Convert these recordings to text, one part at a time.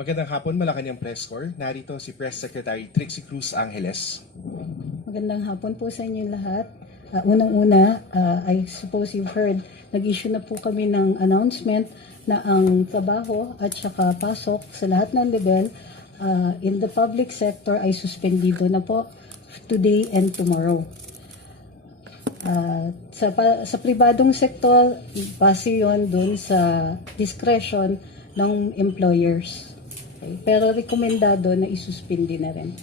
Magandang hapon, Malacanang Press Corps. Narito si Press Secretary Trixie Cruz Angeles. Magandang hapon po sa inyo lahat. Unang-una, I suppose you've heard, nag-issue na po kami ng announcement na ang trabaho at saka pasok sa lahat ng level in the public sector ay suspendido na po today and tomorrow. Sa pribadong sektor, base yun dun sa discretion ng employers. Okay. Pero rekomendado na isuspindi na rin.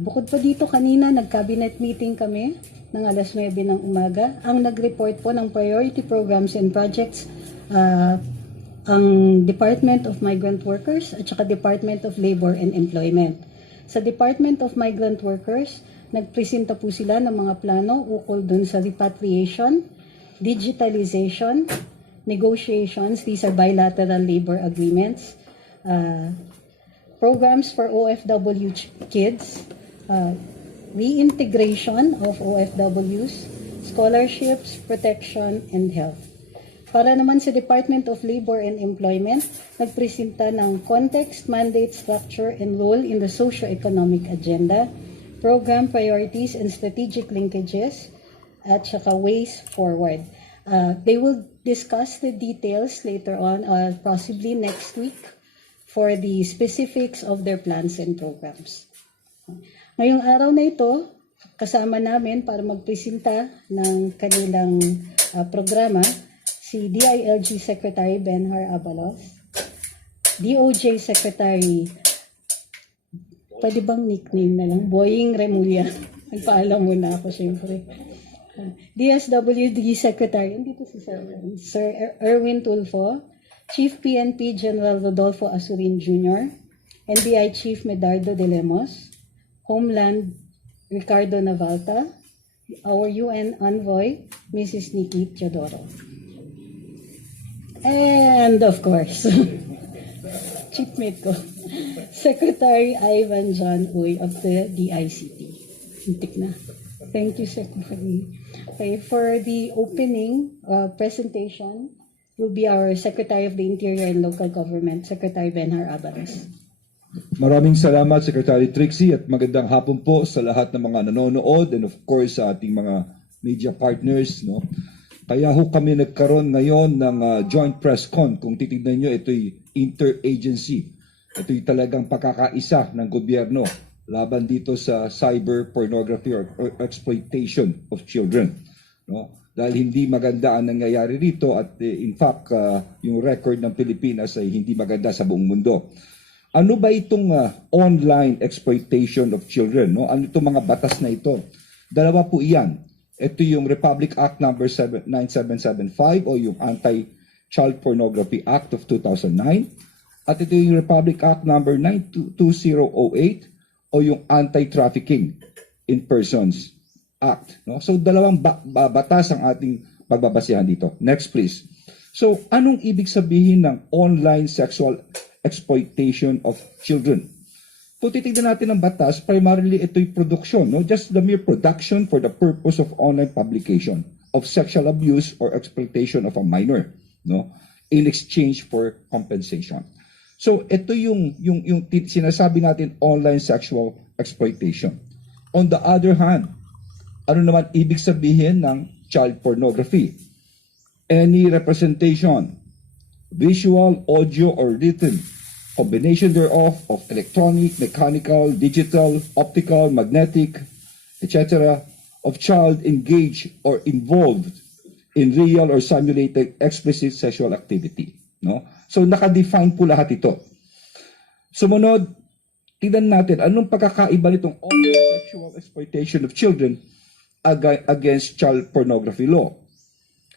Bukod pa dito, kanina nag-cabinet meeting kami ng alas 9 ng umaga. Ang nag-report po ng priority programs and projects ang Department of Migrant Workers at saka Department of Labor and Employment. Sa Department of Migrant Workers, nagpresenta po sila ng mga plano ukol dun sa repatriation, digitalization, negotiations, these are bilateral labor agreements, programs for OFW kids, reintegration of OFWs, scholarships, protection, and health. Para naman sa Department of Labor and Employment, nagpresenta ng context, mandate, structure, and role in the socio-economic agenda, program priorities and strategic linkages, at saka ways forward. They will discuss the details later on, possibly next week, for the specifics of their plans and programs. Ngayong araw na ito, kasama namin para magpresenta ng kanilang programa si DILG Secretary Benhar Abalos, DOJ Secretary, pwede bang nickname na lang, Boying Remulla, nagpaalam muna ako syempre, DSWD Secretary, andito si Sir Erwin Tulfo, Chief PNP General Rodolfo Asurin Jr., NBI Chief Medardo de Lemos, Homeland Ricardo Navalta, our UN Envoy, Mrs. Nikki Teodoro. And of course, chiefmate ko, Secretary Ivan John Uy of the DICT. Hintik na. Thank you, Secretary. Okay, for the opening presentation, will be our Secretary of the Interior and Local Government, Secretary Benhar Abalos. Maraming salamat, Secretary Trixie, at magandang hapon po sa lahat ng mga nanonood and of course sa ating mga media partners. No? Kaya ho kami nagkaroon ngayon ng joint press con. Kung titignan nyo, ito'y interagency. Ito'y talagang pakakaisa ng gobyerno laban dito sa cyber pornography or exploitation of children. No? Dahil hindi maganda ang nangyayari rito at in fact, yung record ng Pilipinas ay hindi maganda sa buong mundo. Ano ba itong online exploitation of children? No? Ano itong mga batas na ito? Dalawa po iyan. Ito yung Republic Act number 9775 o yung Anti-Child Pornography Act of 2009. At ito yung Republic Act number 92008 o yung Anti-Trafficking in Persons Act. No? So dalawang batas ang ating pagbabasihan dito. Next please. So anong ibig sabihin ng online sexual exploitation of children? Kung titignan natin ang batas, primarily ito'y production, no? Just the mere production for the purpose of online publication of sexual abuse or exploitation of a minor, no? In exchange for compensation. So ito yung sinasabi natin online sexual exploitation. On the other hand, ano naman ibig sabihin ng child pornography? Any representation, visual, audio, or written, combination thereof of electronic, mechanical, digital, optical, magnetic, etc., of child engaged or involved in real or simulated explicit sexual activity. No? So nakadefine po lahat ito. Sumunod, tingnan natin anong pagkakaiba nitong online sexual exploitation of children against child pornography law.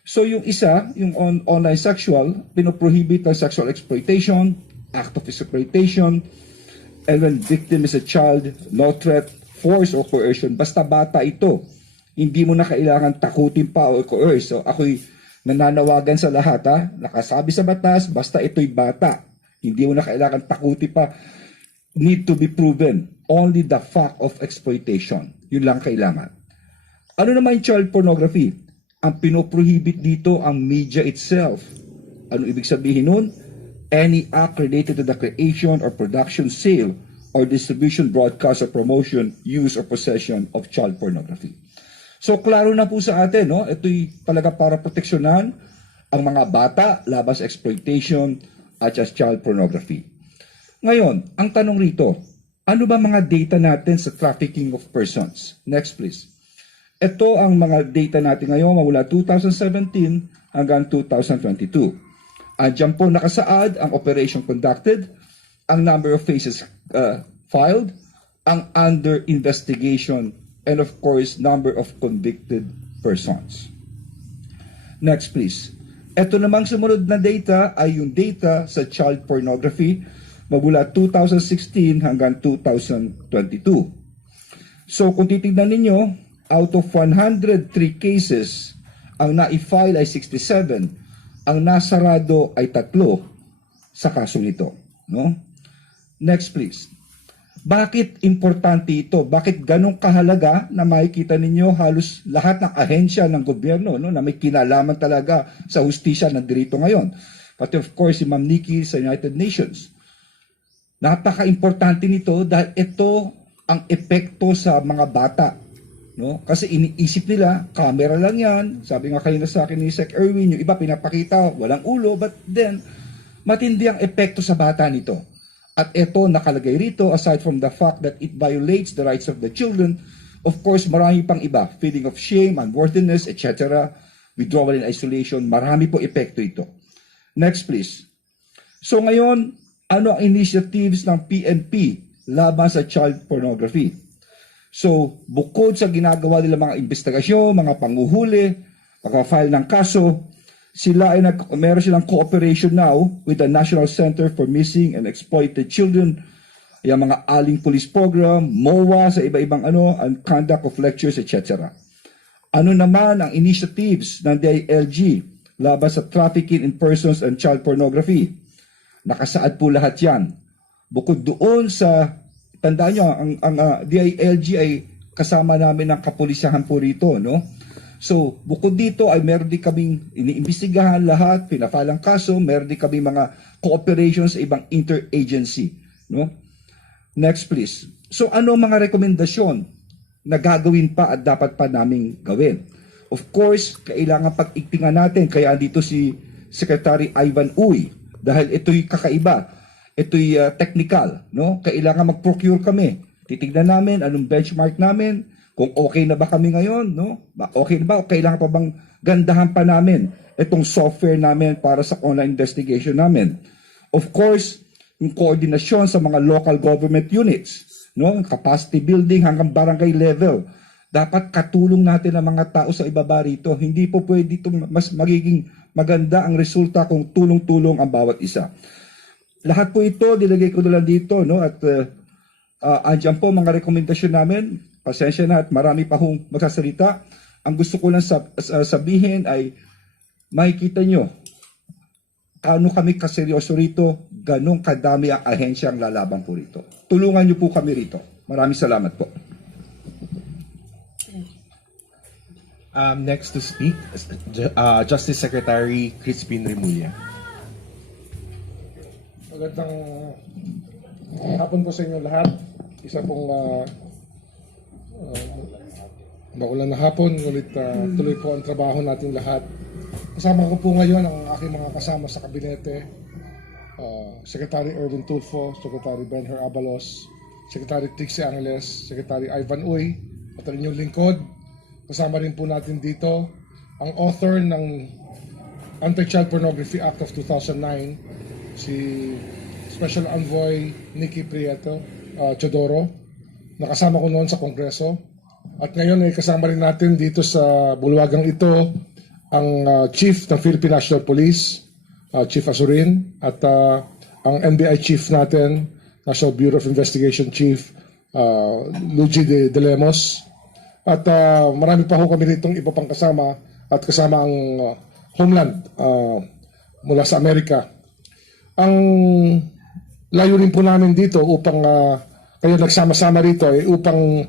So yung isa, yung online sexual, pinoprohibit ng sexual exploitation, act of exploitation, and when victim is a child, no threat, force, or coercion. Basta bata ito. Hindi mo na kailangan takutin pa o coerce. So ako'y nananawagan sa lahat, ha? Nakasabi sa batas, basta ito'y bata. Hindi mo na kailangan takutin pa. Need to be proven. Only the fact of exploitation. Yun lang kailangan. Ano naman yung child pornography? Ang pinoprohibit dito ang media itself. Ano ibig sabihin nun? any act related to the creation or production, sale, or distribution, broadcast, or promotion, use, or possession of child pornography. So, klaro na po sa atin, no? Ito'y talaga para proteksyonan ang mga bata laban sa exploitation at as child pornography. Ngayon, ang tanong rito, ano ba mga data natin sa trafficking of persons? Next, please. Ito ang mga data natin ngayon mula 2017 hanggang 2022. Diyan po nakasaad ang operation conducted, ang number of cases filed, ang under investigation, and of course, number of convicted persons. Next, please. Ito namang sumunod na data ay yung data sa child pornography mula 2016 hanggang 2022. So kung titignan ninyo, out of 103 cases, ang na-file ay 67, ang nasarado ay 3 sa kaso nito. No? Next please. Bakit importante ito? Bakit ganong kahalaga na makikita ninyo halos lahat ng ahensya ng gobyerno, no, na may kinalaman talaga sa hustisya nandito ngayon? Pati of course si Ma'am Nikki sa United Nations. Napaka-importante nito dahil ito ang epekto sa mga bata. No? Kasi iniisip nila, camera lang yan. Sabi nga kayo na sa akin ni Sec Erwin, yung iba pinapakita, walang ulo, but then, matindi ang epekto sa bata nito. At ito nakalagay rito, aside from the fact that it violates the rights of the children, of course, marami pang iba. Feeling of shame, unworthiness, etc. Withdrawal and isolation, marami po epekto ito. Next, please. So ngayon, ano ang initiatives ng PNP laban sa child pornography? So, bukod sa ginagawa nila mga investigasyon, mga panguhuli, pagka-file ng kaso, meron silang cooperation now with the National Center for Missing and Exploited Children, yung mga aling police program, MOA sa iba-ibang and conduct of lectures, etc. Ano naman ang initiatives ng DILG laban sa trafficking in persons and child pornography? Nakasaad po lahat yan. Bukod doon sa, tandaan nyo, ang DILG ay kasama namin ng kapulisahan po rito, no? So, bukod dito ay meron din kaming iniimbestigahan lahat, pinafalang kaso, meron din kaming mga cooperations sa ibang interagency, no? Next please. So, ano mga rekomendasyon na gagawin pa at dapat pa naming gawin? Of course, kailangan pag-iktingan natin, kaya dito si Secretary Ivan Uy, dahil ito'y kakaiba, ito'y technical, no? Kailangan mag-procure kami. Titignan namin anong benchmark namin, kung okay na ba kami ngayon, no? Okay na ba? O kailangan pa bang gandahan pa namin itong software namin para sa online investigation namin? Of course, yung koordinasyon sa mga local government units, no? Capacity building hanggang barangay level. Dapat katulong natin ang mga tao sa ibaba rito. Hindi po pwede itong mas magiging maganda ang resulta kung tulong-tulong ang bawat isa. Lahat po ito, nilagay ko na lang dito, no? At andyan po mga rekomendasyon namin. Pasensya na at marami pa hong magsasalita. Ang gusto ko lang sabihin ay makikita nyo ano kami kaseryoso rito, ganong kadami ang ahensya ang lalaban po rito. Tulungan nyo po kami rito. Maraming salamat po. Next to speak, Justice Secretary Crispin Remulla. Magandang hapon po sa inyo lahat. Isa pong maulan na hapon, ngunit tuloy po ang trabaho natin lahat. Kasama ko po ngayon ang aking mga kasama sa kabinete, Secretary Erwin Tulfo, Secretary Benher Abalos, Secretary Trixie Angeles, Secretary Ivan Uy, at ang inyong lingkod. Kasama rin po natin dito ang author ng Anti-Child Pornography Act of 2009, si Special Envoy Nikki Prieto Chodoro, nakasama ko noon sa Kongreso. At ngayon ay kasama rin natin dito sa bulwagang ito ang Chief ng Philippine National Police, Chief Azurin, at ang NBI Chief natin, National Bureau of Investigation Chief Luigi de Lemos. At marami pa ho kami ritong iba pang kasama at kasama ang Homeland mula sa Amerika. Ang layunin po namin dito upang kayo nagsama-sama rito ay upang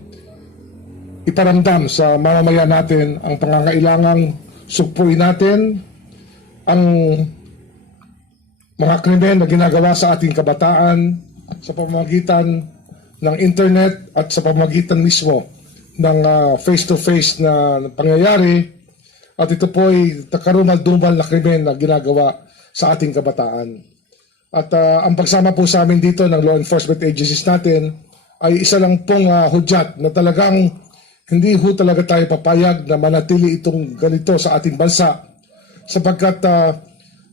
iparamdam sa mamamayan natin ang pangangailangang sugpuin natin ang mga krimen na ginagawa sa ating kabataan sa pamamagitan ng internet at sa pamamagitan mismo ng face-to-face na pangyayari, at ito po ay karumal-dumal na krimen na ginagawa sa ating kabataan. At ang pagsama po sa amin dito ng law enforcement agencies natin ay isa lang pong hudyat na talagang hindi ho talaga tayo papayag na manatili itong ganito sa ating bansa, sapagkat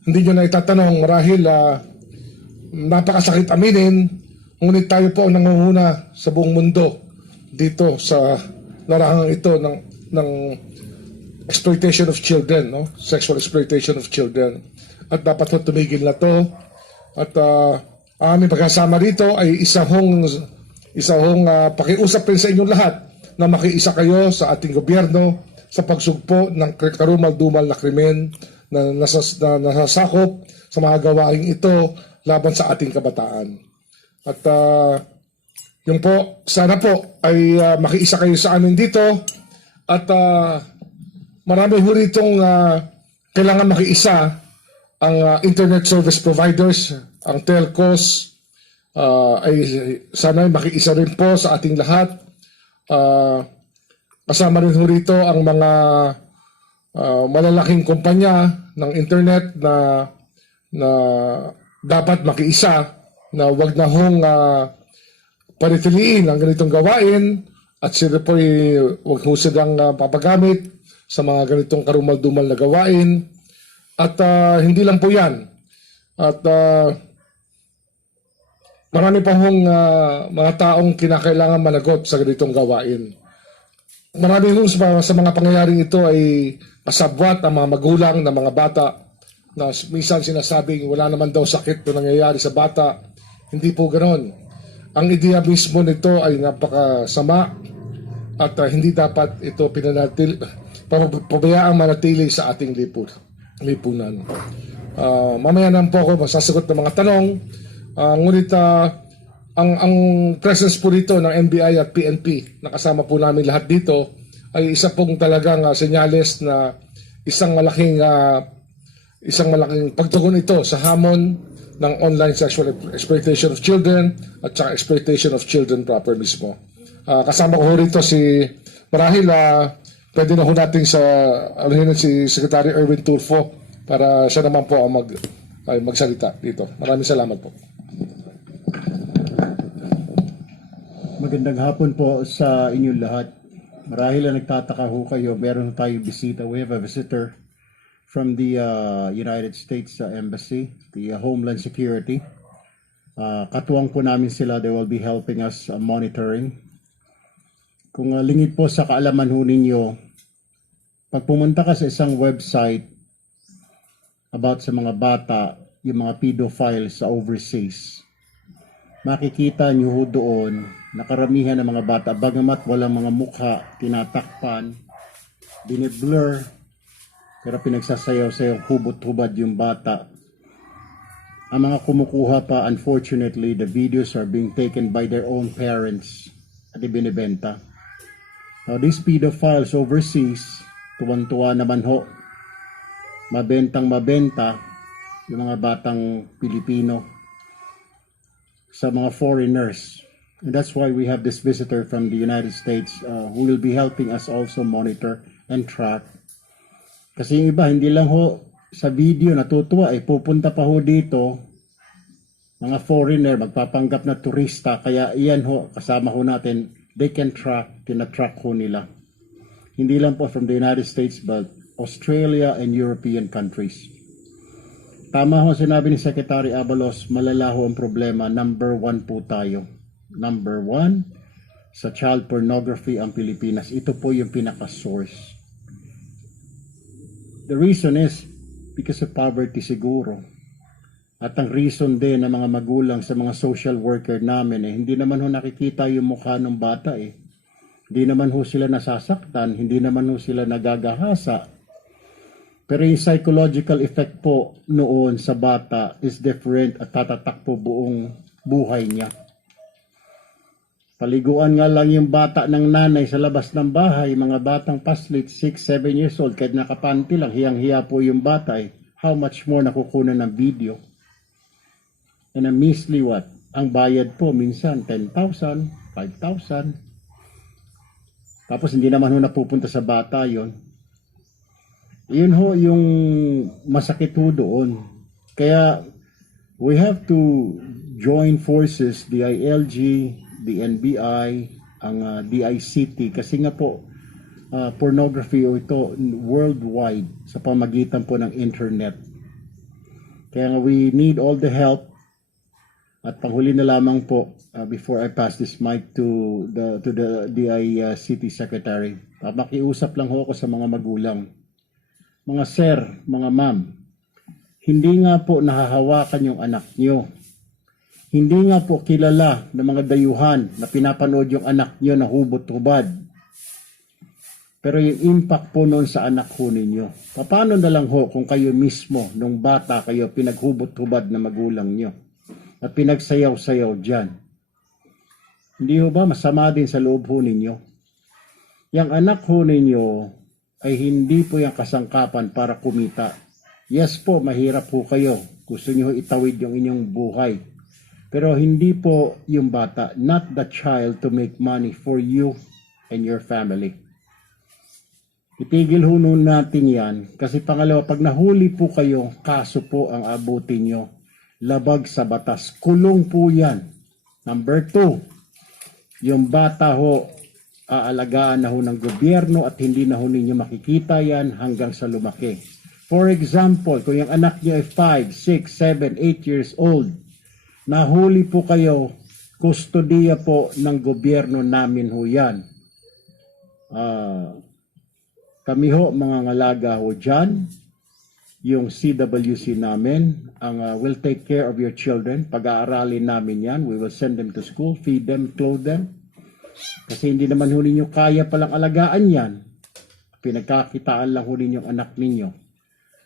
hindi nyo na itatanong marahil napakasakit aminin, ngunit tayo po ang nangunguna sa buong mundo dito sa larangang ito ng exploitation of children, no? Sexual exploitation of children. At dapat ho tumigil na to. At ang aming pagkasama rito ay isa hong pakiusap rin sa inyong lahat na makiisa kayo sa ating gobyerno sa pagsugpo ng karumal-dumal na krimen na nasasakop sa mga gawain ito laban sa ating kabataan. At yun po, sana po ay makiisa kayo sa amin dito, at marami ho ritong kailangan makiisa ang internet service providers, ang telcos, ay sana makiisa rin po sa ating lahat. Kasama rin ho rito ang mga malalaking kumpanya ng internet na dapat makiisa, na wag na hong panitiliin ang ganitong gawain, at sila po wag ho silang papagamit sa mga ganitong karumal-dumal na gawain. At hindi lang po yan. At marami pa hong mga taong kinakailangan managot sa ganitong gawain. Marami hong sa mga pangyayaring ito ay kasabwat ang mga magulang ng mga bata, na minsan sinasabing wala naman daw sakit na nangyayari sa bata. Hindi po ganoon. Ang ideya mismo nito ay napakasama, at hindi dapat ito pabayaang manatili sa ating lipunan. Mamaya naman po ako masasagot ng mga tanong. Ngunit ang presence po dito ng NBI at PNP, nakasama po namin lahat dito, ay isa pong talagang senyales na isang malaking pagtugon ito sa hamon ng online sexual exploitation of children at saka exploitation of children proper mismo. Kasama ko rito marahil pwede na ho natin si Secretary Erwin Tulfo para siya naman po ang magsalita dito. Maraming salamat po. Magandang hapon po sa inyong lahat. Marahil na nagtataka ho kayo, meron tayong bisita. We have a visitor from the United States Embassy, the Homeland Security. Katuwang po namin sila. They will be helping us monitoring. Kung lingid po sa kaalaman ho ninyo, pag pumunta ka sa isang website about sa mga bata, yung mga pedophiles sa overseas, makikita nyo ho doon na karamihan ng mga bata, bagamat walang mga mukha, tinatakpan, biniblur, pero pinagsasayaw-sayaw, hubot-hubad yung bata. Ang mga kumukuha pa, unfortunately, the videos are being taken by their own parents at ibinibenta. Now, these pedophiles overseas, tuwan-tuwa naman ho, mabenta yung mga batang Pilipino sa mga foreigners. And that's why we have this visitor from the United States who will be helping us also monitor and track. Kasi yung iba, hindi lang ho sa video natutuwa, pupunta pa ho dito, mga foreigner, magpapanggap na turista, kaya iyan ho, kasama ho natin, they can track, tinatrack ho nila. Hindi lang po from the United States, but Australia and European countries. Tama ho sinabi ni Secretary Abalos, malala ho ang problema. Number 1 po tayo. Number 1 sa child pornography ang Pilipinas. Ito po yung pinaka-source. The reason is because of poverty siguro. At ang reason din ng mga magulang sa mga social worker namin, hindi naman ho nakikita yung mukha ng bata . Hindi naman ho sila nasasaktan, hindi naman ho sila nagagahasa. Pero yung psychological effect po noon sa bata is different at tatatak po buong buhay niya. Paliguan nga lang yung bata ng nanay sa labas ng bahay, mga batang paslit, 6, 7 years old, kahit nakapanty lang, hiyang-hiya po yung bata . How much more nakukunan ng video? And a measly what? Ang bayad po minsan 10,000, 5,000. Tapos hindi naman ho napupunta sa bata yon. Yun ho yung masakit ho doon. Kaya we have to join forces, the ILG, the NBI, ang DICT, kasi nga po pornography o ito worldwide sa pamagitan po ng internet. Kaya nga we need all the help. At panghuli na lamang po, before I pass this mic to the DICT Secretary, makiusap lang ho ako sa mga magulang. Mga sir, mga ma'am, hindi nga po nahahawakan yung anak nyo. Hindi nga po kilala ng mga dayuhan na pinapanood yung anak nyo na hubot-hubad. Pero yung impact po noon sa anak ho ninyo. Paano na lang ho kung kayo mismo, nung bata kayo, pinaghubot-hubad na magulang nyo at pinagsayaw-sayaw dyan? Hindi ho ba masama din sa loob ho ninyo? Yang anak ho ninyo ay hindi po yung kasangkapan para kumita. Yes po, mahirap po kayo. Gusto niyo itawid yung inyong buhay. Pero hindi po yung bata, not the child to make money for you and your family. Itigil ho nun natin yan. Kasi pangalawa, pag nahuli po kayo, kaso po ang abutin nyo. Labag sa batas. Kulong po yan. Number 2, yung bata ho, aalagaan na ho ng gobyerno at hindi na ho ninyo makikita yan hanggang sa lumaki. For example, kung yung anak niyo ay 5, 6, 7, 8 years old, nahuli po kayo, kustodiya po ng gobyerno namin ho yan. Kami ho, mga ngalaga ho dyan, yung CWC namin, will take care of your children. Pag-aaralin namin yan, we will send them to school, feed them, clothe them. Kasi hindi naman ho ninyo kaya palang alagaan yan. Pinagkakitaan lang ho ninyo ang anak ninyo.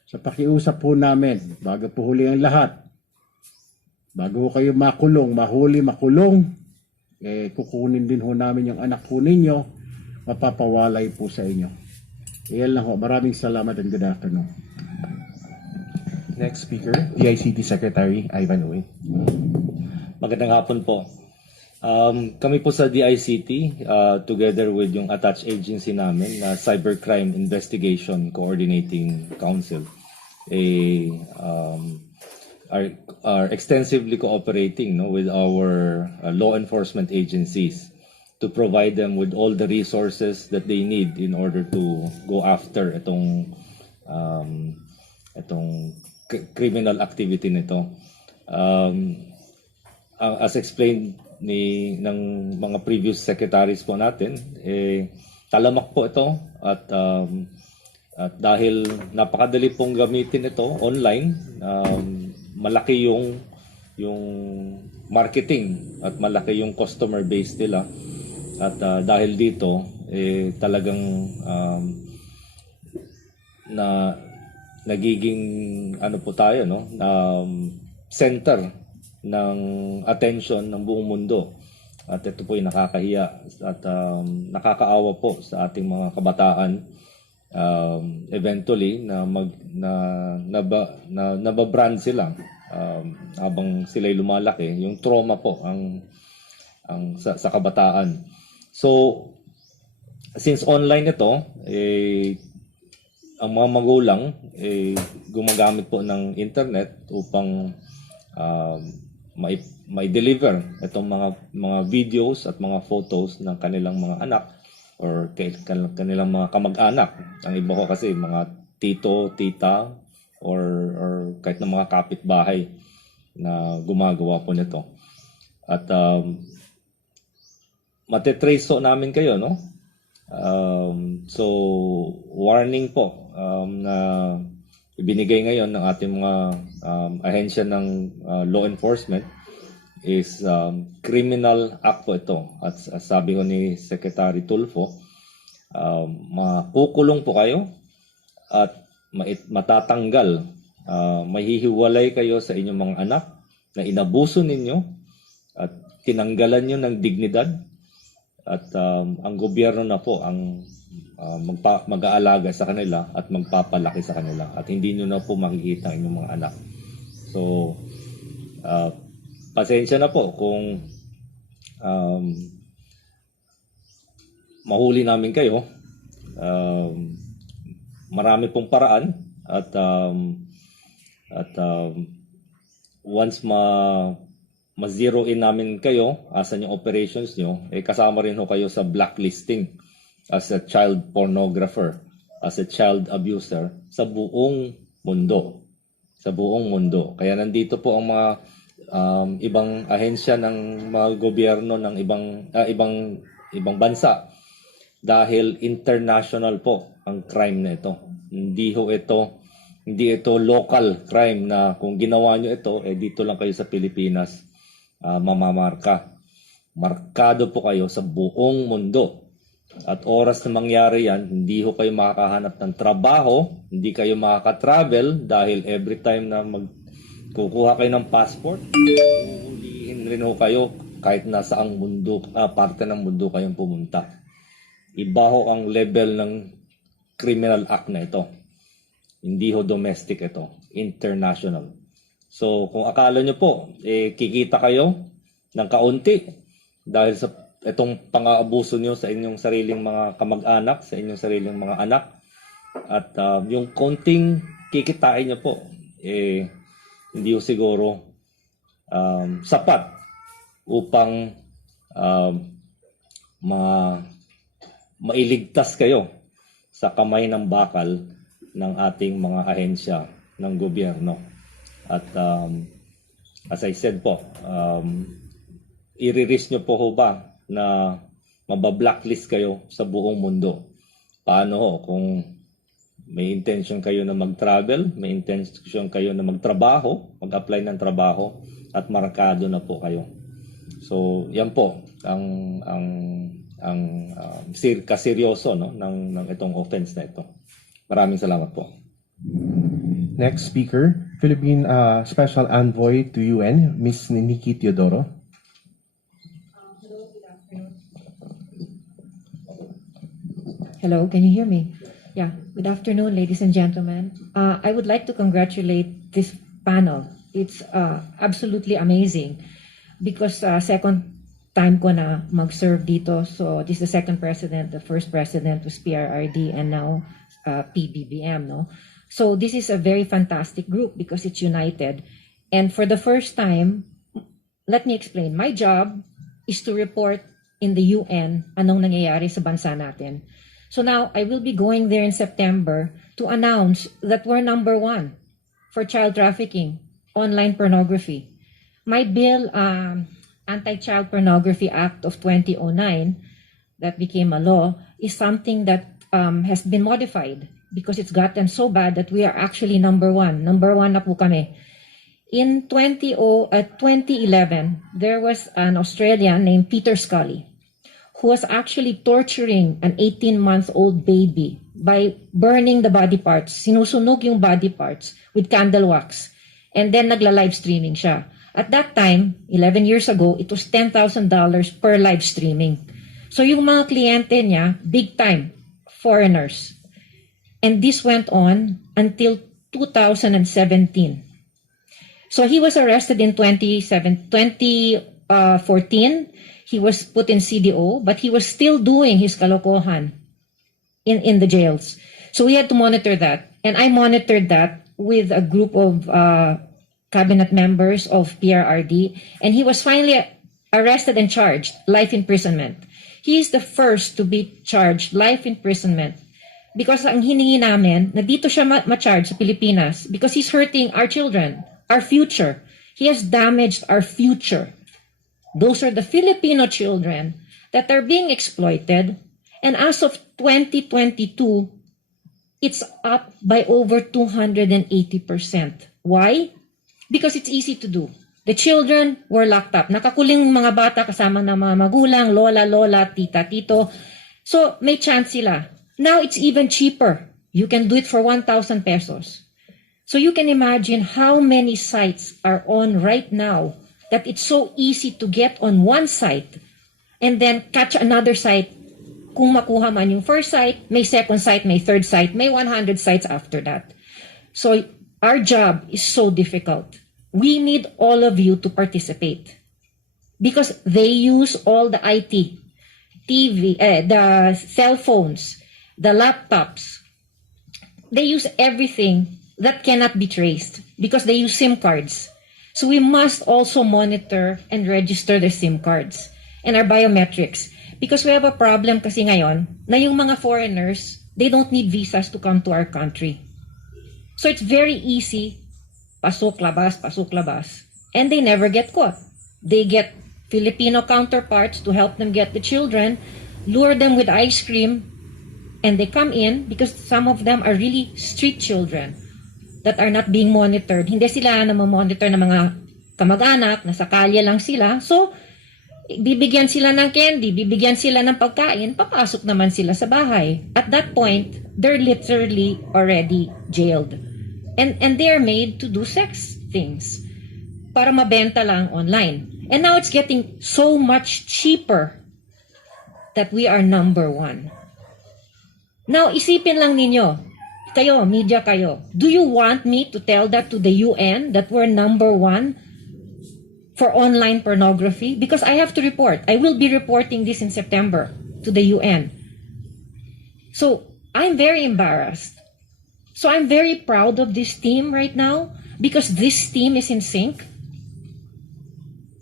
Sa pakiusap po namin, bago po huli ang lahat, bago ho kayo makulong, mahuli, makulong, kukunin din ho namin yung anak ho ninyo, mapapawalay po sa inyo. Iyan lang ho. Maraming salamat and good afternoon. Next speaker, DICT Secretary Ivan Uy. Magandang hapon po. Kami po sa DICT, together with yung attached agency namin, Cybercrime Investigation Coordinating Council, are extensively cooperating with our law enforcement agencies to provide them with all the resources that they need in order to go after itong criminal activity nito. As explained ng mga previous secretaries po natin, talamak po ito at dahil napakadali pong gamitin ito online, malaki yung marketing at malaki yung customer base nila. At dahil dito, talagang nagiging po tayo, center ng attention ng buong mundo. At ito po ay nakakahiya at nakakaawa po sa ating mga kabataan. Eventually, nababrand sila habang sila'y lumalaki. Yung trauma po sa kabataan. So, since online ito, ang mga magulang gumagamit po ng internet upang mai-deliver itong mga videos at mga photos ng kanilang mga anak or kanilang mga kamag-anak. Ang iba ko kasi mga tito, tita or kahit na mga kapitbahay na gumagawa po nito. At matetrace so namin kayo, no? So, warning po na ibinigay ngayon ng ating mga ahensya ng law enforcement is criminal act po ito. At sabi ko ni Secretary Tulfo, makukulong po kayo at matatanggal, mahihiwalay kayo sa inyong mga anak na inabuso ninyo at tinanggalan nyo ng dignidad. At ang gobyerno na po ang mag-aalaga sa kanila at magpapalaki sa kanila at hindi nyo na po makikita ang inyong mga anak. So, pasensya na po kung mahuli namin kayo. Marami pong paraan at once ma-zero in namin kayo, asan yung operations nyo, kasama rin ho kayo sa blacklisting as a child pornographer, as a child abuser sa buong mundo. Sa buong mundo. Kaya nandito po ang mga ibang ahensya ng mga gobyerno ng ibang bansa dahil international po ang crime na ito. Hindi ito local crime na kung ginawa nyo ito, dito lang kayo sa Pilipinas mamamarka. Markado po kayo sa buong mundo. At oras na mangyari yan, hindi ho kayo makakahanap ng trabaho, hindi kayo makaka-travel dahil every time na kukuha kayo ng passport, uhulihin rin ho kayo kahit nasa ang mundo, parte ng mundo kayong pumunta. Iba ho ang level ng criminal act na ito. Hindi ho domestic ito, international. So kung akala nyo po, kikita kayo ng kaunti dahil sa itong pang-aabuso nyo sa inyong sariling mga kamag-anak, sa inyong sariling mga anak, at yung konting kikitain nyo po, hindi ho siguro sapat upang mailigtas kayo sa kamay ng bakal ng ating mga ahensya ng gobyerno. At as I said po, i-risk nyo po ho ba na mabablacklist kayo sa buong mundo? Paano ho kung may intention kayo na mag-travel, may intention kayo na magtrabaho, mag-apply ng trabaho, at markado na po kayo? So, yan po ang kaseryoso ng itong offense na ito. Maraming salamat po. Next speaker, Philippine Special Envoy to UN, Ms. Nikki Teodoro. Hello, can you hear me? Yeah, good afternoon, ladies and gentlemen. I would like to congratulate this panel. It's absolutely amazing because second time ko na mag-serve dito. So this is the second president. The first president was PRRD and now PBBM, no? So this is a very fantastic group because it's united. And for the first time, let me explain. My job is to report in the UN anong nangyayari sa bansa natin. So now, I will be going there in September to announce that we're number 1 for child trafficking, online pornography. My bill, Anti-Child Pornography Act of 2009, that became a law, is something that has been modified because it's gotten so bad that we are actually number 1. Number 1 na po kami. In 2011, there was an Australian named Peter Scully who was actually torturing an 18-month-old baby by burning the body parts. Sinusunog yung body parts with candle wax. And then nagla-live streaming siya. At that time, 11 years ago, it was $10,000 per live streaming. So yung mga kliyente niya, big time, foreigners. And this went on until 2017. So he was arrested in 2014. He was put in CDO, but he was still doing his kalokohan in the jails. So we had to monitor that. And I monitored that with a group of cabinet members of PRRD. And he was finally arrested and charged, life imprisonment. He is the first to be charged life imprisonment because ang hiningi namin na dito siya ma-charge sa Pilipinas because he's hurting our children, our future. He has damaged our future. Those are the Filipino children that are being exploited. And as of 2022, it's up by over 280%. Why? Because it's easy to do. The children were locked up. Nakakuling mga bata kasama ng mga magulang, lola, tita, tito. So may chance sila. Now it's even cheaper. You can do it for 1,000 pesos. So you can imagine how many sites are on right now that it's so easy to get on one site and then catch another site. Kung makuha man yung first site, may second site, may third site, may 100 sites after that. So our job is so difficult. we need all of you to participate because they use all the IT, TV, the cell phones, the laptops. They use everything that cannot be traced because they use SIM cards. So we must also monitor and register the SIM cards and our biometrics because we have a problem kasi ngayon na yung mga foreigners, they don't need visas to come to our country. So it's very easy, pasok, labas, and they never get caught. They get Filipino counterparts to help them get the children, lure them with ice cream, and they come in because some of them are really street children that are not being monitored. Hindi sila na monitor ng mga kamag-anak, nasa kalye lang sila. So, bibigyan sila ng candy, bibigyan sila ng pagkain, papasok naman sila sa bahay. At that point, they're literally already jailed. And they're made to do sex things para mabenta lang online. And now it's getting so much cheaper that we are number one. Now, isipin lang ninyo, kayo, media kayo, do you want me to tell that to the UN that we're number one for online pornography? Because I have to report. I will be reporting this in September to the UN. So, I'm very embarrassed. So, I'm very proud of this team right now because this team is in sync.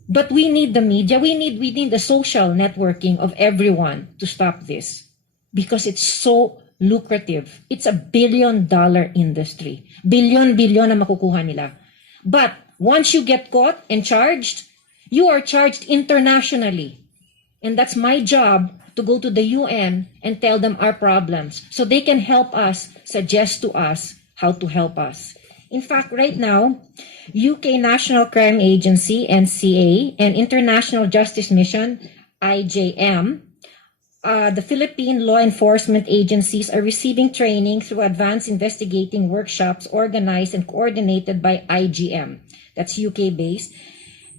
But we need the media, we need the social networking of everyone to stop this because it's so lucrative. It's a $1 billion industry. Billion na makukuha nila. But once you get caught and charged, you are charged internationally. And that's my job to go to the UN and tell them our problems so they can help us, suggest to us how to help us. In fact, right now, UK National Crime Agency, NCA, and International Justice Mission, IJM, the Philippine law enforcement agencies are receiving training through advanced investigating workshops organized and coordinated by IGM, that's UK-based,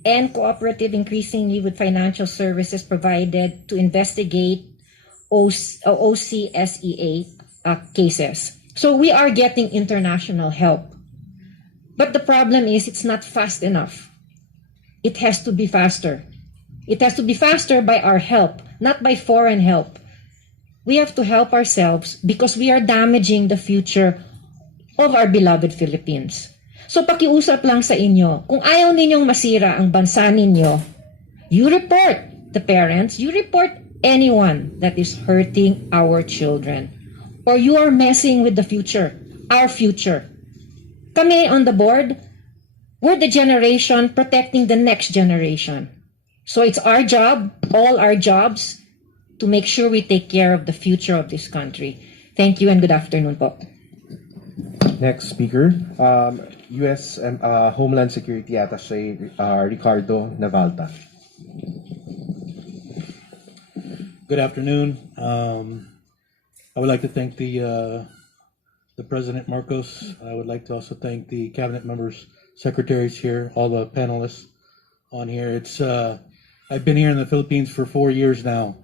and cooperative increasingly with financial services provided to investigate OCSEA cases. So we are getting international help. But the problem is it's not fast enough. It has to be faster. It has to be faster by our help, not by foreign help. We have to help ourselves because we are damaging the future of our beloved Philippines. So pakiusap lang sa inyo, kung ayaw ninyong masira ang bansa ninyo, you report the parents, you report anyone that is hurting our children. Or you are messing with the future, our future. Kami on the board, we're the generation protecting the next generation. So it's our job, all our jobs, to make sure we take care of the future of this country. Thank you and good afternoon po. Next speaker, U.S. Homeland Security Attaché Ricardo Navalta. Good afternoon. I would like to thank the President Marcos. I would like to also thank the cabinet members, secretaries here, all the panelists on here. It's I've been here in the Philippines for 4 years now,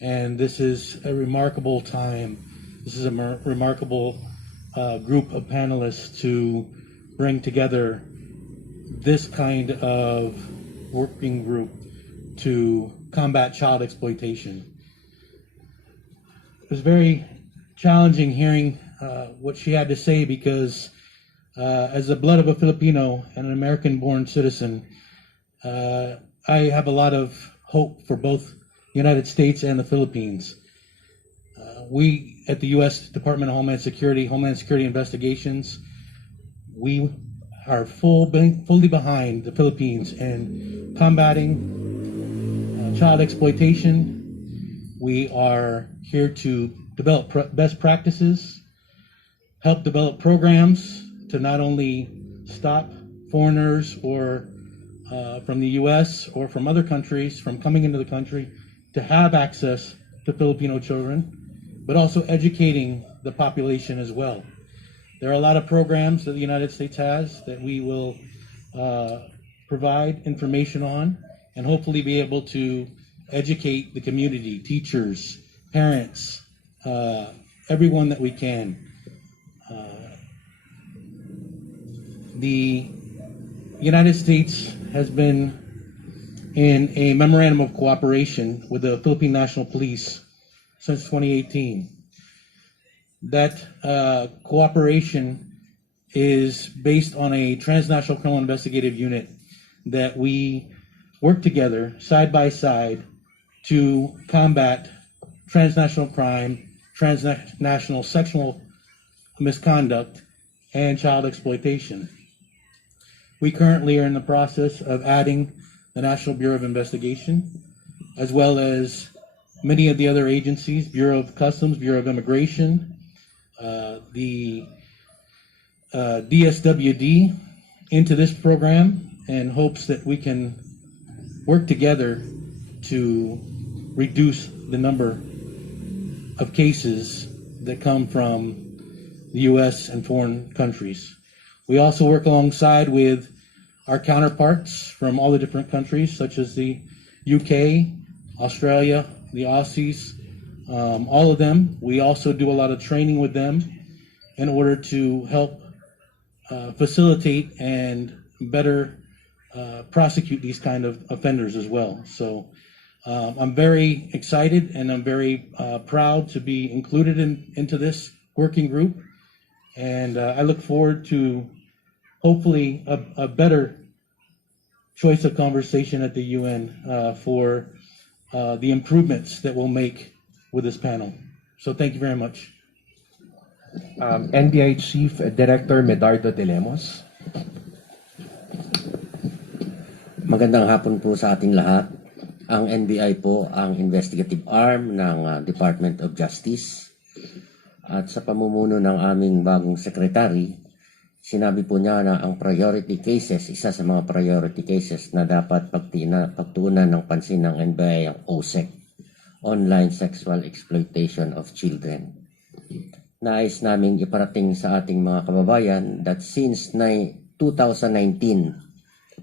and this is a remarkable time. This is a remarkable group of panelists to bring together this kind of working group to combat child exploitation. It was very challenging hearing what she had to say because as the blood of a Filipino and an American-born citizen, I have a lot of hope for both the United States and the Philippines. We at the U.S. Department of Homeland Security Investigations, we are fully behind the Philippines in combating child exploitation. We are here to develop best practices, help develop programs to not only stop foreigners or from the U.S. or from other countries from coming into the country to have access to Filipino children, but also educating the population as well. There are a lot of programs that the United States has that we will provide information on and hopefully be able to educate the community, teachers, parents, everyone that we can. The United States has been in a memorandum of cooperation with the Philippine National Police since 2018. That cooperation is based on a transnational criminal investigative unit that we work together side by side to combat transnational crime, transnational sexual misconduct, and child exploitation. We currently are in the process of adding the National Bureau of Investigation, as well as many of the other agencies, Bureau of Customs, Bureau of Immigration, the DSWD, into this program, in hopes that we can work together to reduce the number of cases that come from the U.S. and foreign countries. We also work alongside with our counterparts from all the different countries, such as the UK, Australia, the Aussies, all of them. We also do a lot of training with them in order to help facilitate and better prosecute these kind of offenders as well. So I'm very excited and I'm very proud to be included into this working group. And I look forward to hopefully a better choice of conversation at the UN for the improvements that we'll make with this panel. So thank you very much. NBI Chief Director Medardo de Lemos. Magandang hapon po sa ating lahat. Ang NBI po ang investigative arm ng Department of Justice. At sa pamumuno ng aming bagong secretary, sinabi po niya na ang priority cases, isa sa mga priority cases na dapat pagtuunan ng pansin ng NBI ang OSEC, Online Sexual Exploitation of Children. Nais naming iparating sa ating mga kababayan that since 2019,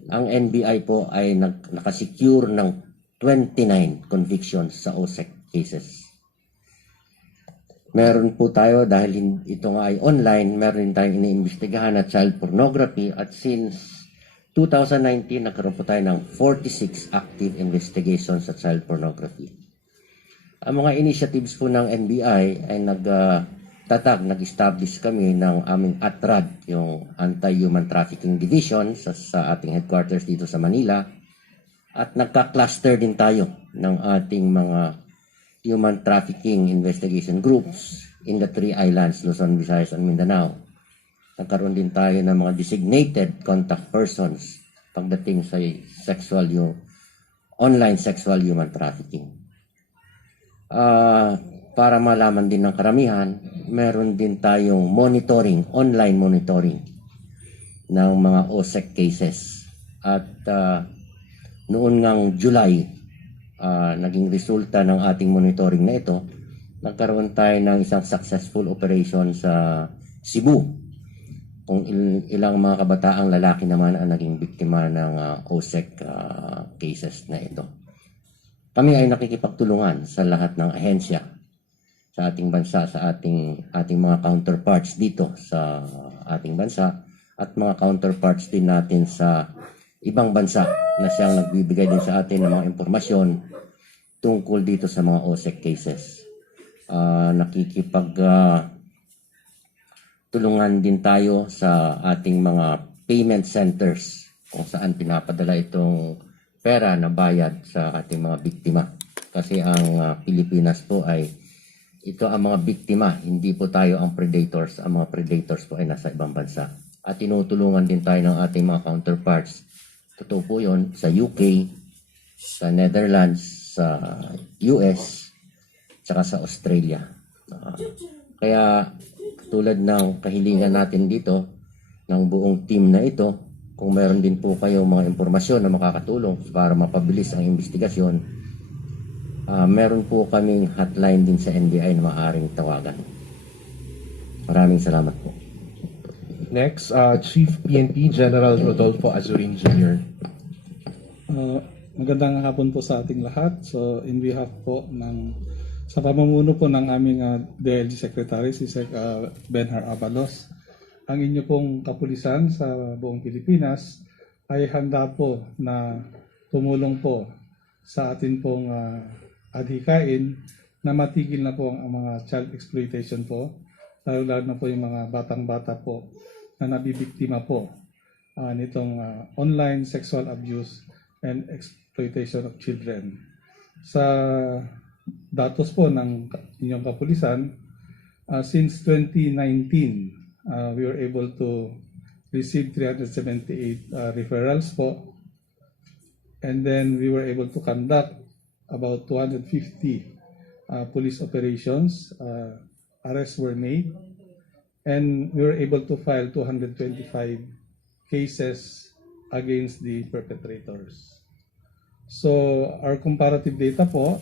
ang NBI po ay nakasecure ng 29 convictions sa OSEC cases. Meron po tayo, dahil ito nga ay online, meron din tayong iniimbestigahan na child pornography, at since 2019, nagkaroon po tayo ng 46 active investigations sa child pornography. Ang mga initiatives po ng NBI ay nag-establish kami ng aming ATRAD, yung Anti-Human Trafficking Division sa ating headquarters dito sa Manila, at nagka-cluster din tayo ng ating mga human trafficking investigation groups in the 3 islands, Luzon, Visayas, and Mindanao. Nagkaroon din tayo ng mga designated contact persons pagdating sa online sexual human trafficking. Para malaman din ng karamihan, meron din tayong monitoring, online monitoring ng mga OSEC cases. At noon ngang July, naging resulta ng ating monitoring na ito, nagkaroon tayo ng isang successful operation sa Cebu, kung ilang mga kabataang lalaki naman ang naging biktima ng OSEC cases na ito. Kami ay nakikipagtulungan sa lahat ng ahensya sa ating bansa, sa ating mga counterparts dito sa ating bansa, at mga counterparts din natin sa ibang bansa na siyang nagbibigay din sa atin ng mga impormasyon tungkol dito sa mga OSEC cases. Tulungan din tayo sa ating mga payment centers kung saan pinapadala itong pera na bayad sa ating mga biktima. Kasi ang Pilipinas po ay ito ang mga biktima, hindi po tayo ang predators. Ang mga predators po ay nasa ibang bansa. At tinutulungan din tayo ng ating mga counterparts. Totoo po yun sa UK, sa Netherlands, sa US, saka sa Australia. Kaya tulad ng kahilingan natin dito, ng buong team na ito, kung meron din po kayo mga impormasyon na makakatulong para mapabilis ang investigasyon, meron po kaming hotline din sa NBI na maaaring tawagan. Maraming salamat po. Next, Chief PNP General Rodolfo Azurin Jr. Magandang hapon po sa ating lahat. So, in behalf po sa pamumuno po ng aming DLG Secretary, si Sec. Benhar Abalos, ang inyo pong kapulisan sa buong Pilipinas ay handa po na tumulong po sa atin pong adhikain na matigil na po ang mga child exploitation po, lalo na po yung mga batang-bata po na nabibiktima po nitong online sexual abuse and exploitation of children. Sa datos po ng inyong kapulisan, since 2019, we were able to receive 378 referrals po, and then we were able to conduct about 250 police operations. Arrests were made, and we were able to file 225 cases against the perpetrators. So our comparative data po,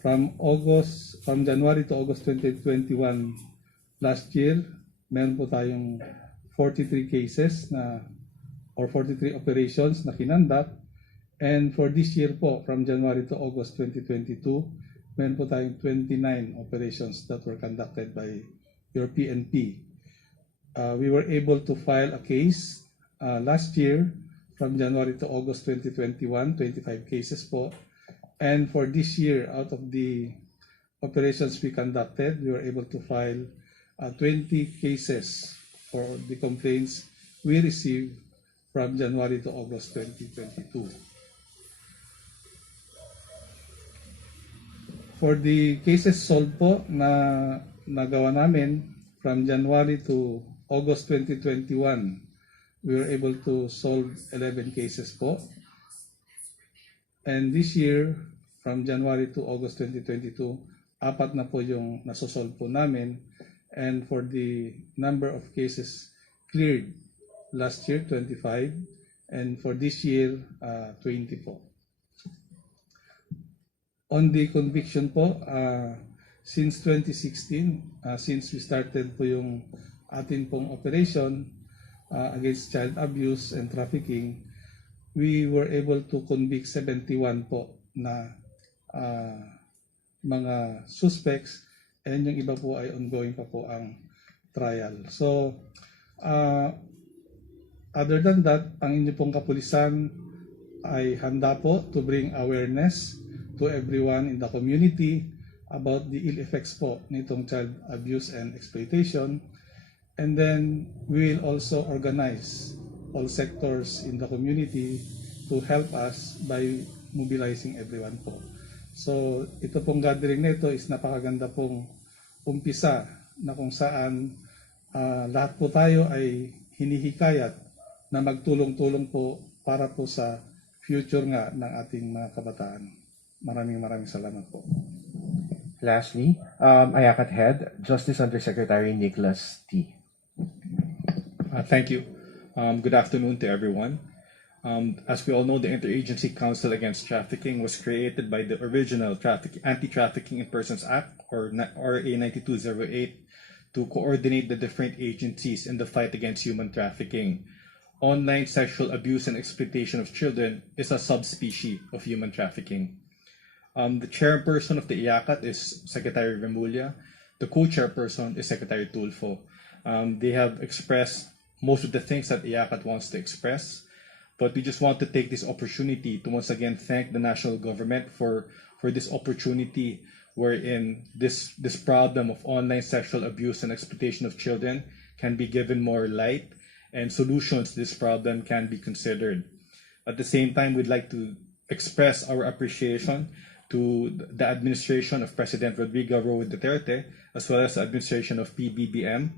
from January to August 2021 last year, meron po tayong 43 cases or 43 operations na kinandak. And for this year po, from January to August 2022, meron po tayong 29 operations that were conducted by your PNP. We were able to file a case last year from January to August 2021, 25 cases po. And for this year, out of the operations we conducted, we were able to file 20 cases for the complaints we received from January to August 2022. For the cases solved po na nagawa namin from January to August 2021, we were able to solve 11 cases po. And this year, from January to August 2022, 4 na po yung nasosolve po namin. And for the number of cases cleared last year, 25. And for this year, 20 po. On the conviction po, since 2016, since we started po yung atin pong operation against child abuse and trafficking, we were able to convict 71 po na mga suspects, and yung iba po ay ongoing pa po ang trial. So, other than that, ang inyo pong kapulisan ay handa po to bring awareness to everyone in the community about the ill effects po nitong child abuse and exploitation. And then we will also organize all sectors in the community to help us by mobilizing everyone po. So ito pong gathering nito is napakaganda pong umpisa na kung saan lahat po tayo ay hinihikayat na magtulong-tulong po para po sa future nga ng ating mga kabataan. Maraming salamat po. Lastly, IACAT Head, Justice Undersecretary Nicholas T. Thank you. Good afternoon to everyone. As we all know, the Interagency Council Against Trafficking was created by the original Anti-Trafficking in Persons Act, or RA 9208, to coordinate the different agencies in the fight against human trafficking. Online sexual abuse and exploitation of children is a subspecies of human trafficking. The chairperson of the IACAT is Secretary Remulla. The co-chairperson is Secretary Tulfo. They have expressed most of the things that IACAT wants to express, but we just want to take this opportunity to once again thank the national government for this opportunity wherein this problem of online sexual abuse and exploitation of children can be given more light and solutions to this problem can be considered. At the same time, we'd like to express our appreciation to the administration of President Rodrigo Roa Duterte, as well as the administration of PBBM,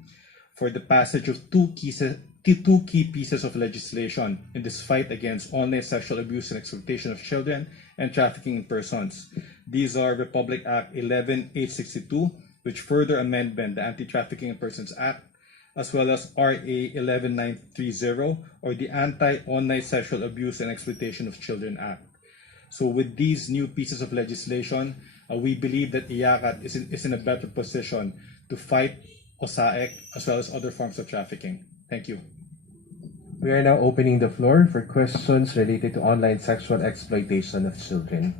for the passage of two key pieces of legislation in this fight against online sexual abuse and exploitation of children and trafficking in persons. These are Republic Act 11862, which further amendment the Anti-Trafficking in Persons Act, as well as RA 11930, or the Anti-Online Sexual Abuse and Exploitation of Children Act. So with these new pieces of legislation, we believe that IACAT is in a better position to fight OSAEC as well as other forms of trafficking. Thank you. We are now opening the floor for questions related to online sexual exploitation of children.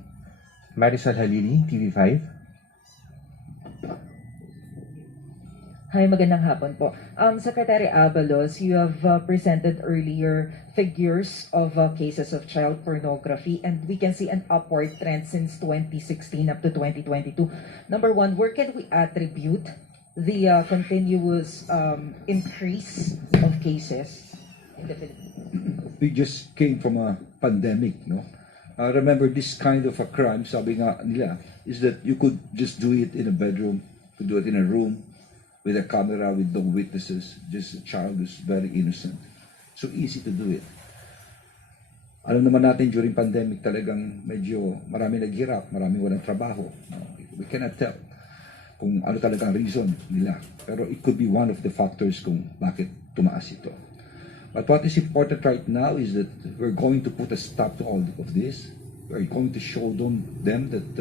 Marisol Halili, TV5. Hi, magandang hapon po. Secretary Abalos, you have presented earlier figures of cases of child pornography, and we can see an upward trend since 2016 up to 2022. Number one, where can we attribute the continuous increase of cases in the Philippines? We just came from a pandemic, no? Remember, this kind of a crime, sabi nga nila, is that you could just do it in a bedroom, could do it in a room, with a camera, with no witnesses, just a child who's very innocent. So easy to do it. Alam naman natin during pandemic talagang medyo marami naghirap, marami walang trabaho. We cannot tell kung ano talagang reason nila. Pero it could be one of the factors kung bakit tumaas ito. But what is important right now is that we're going to put a stop to all of this. We're going to show them that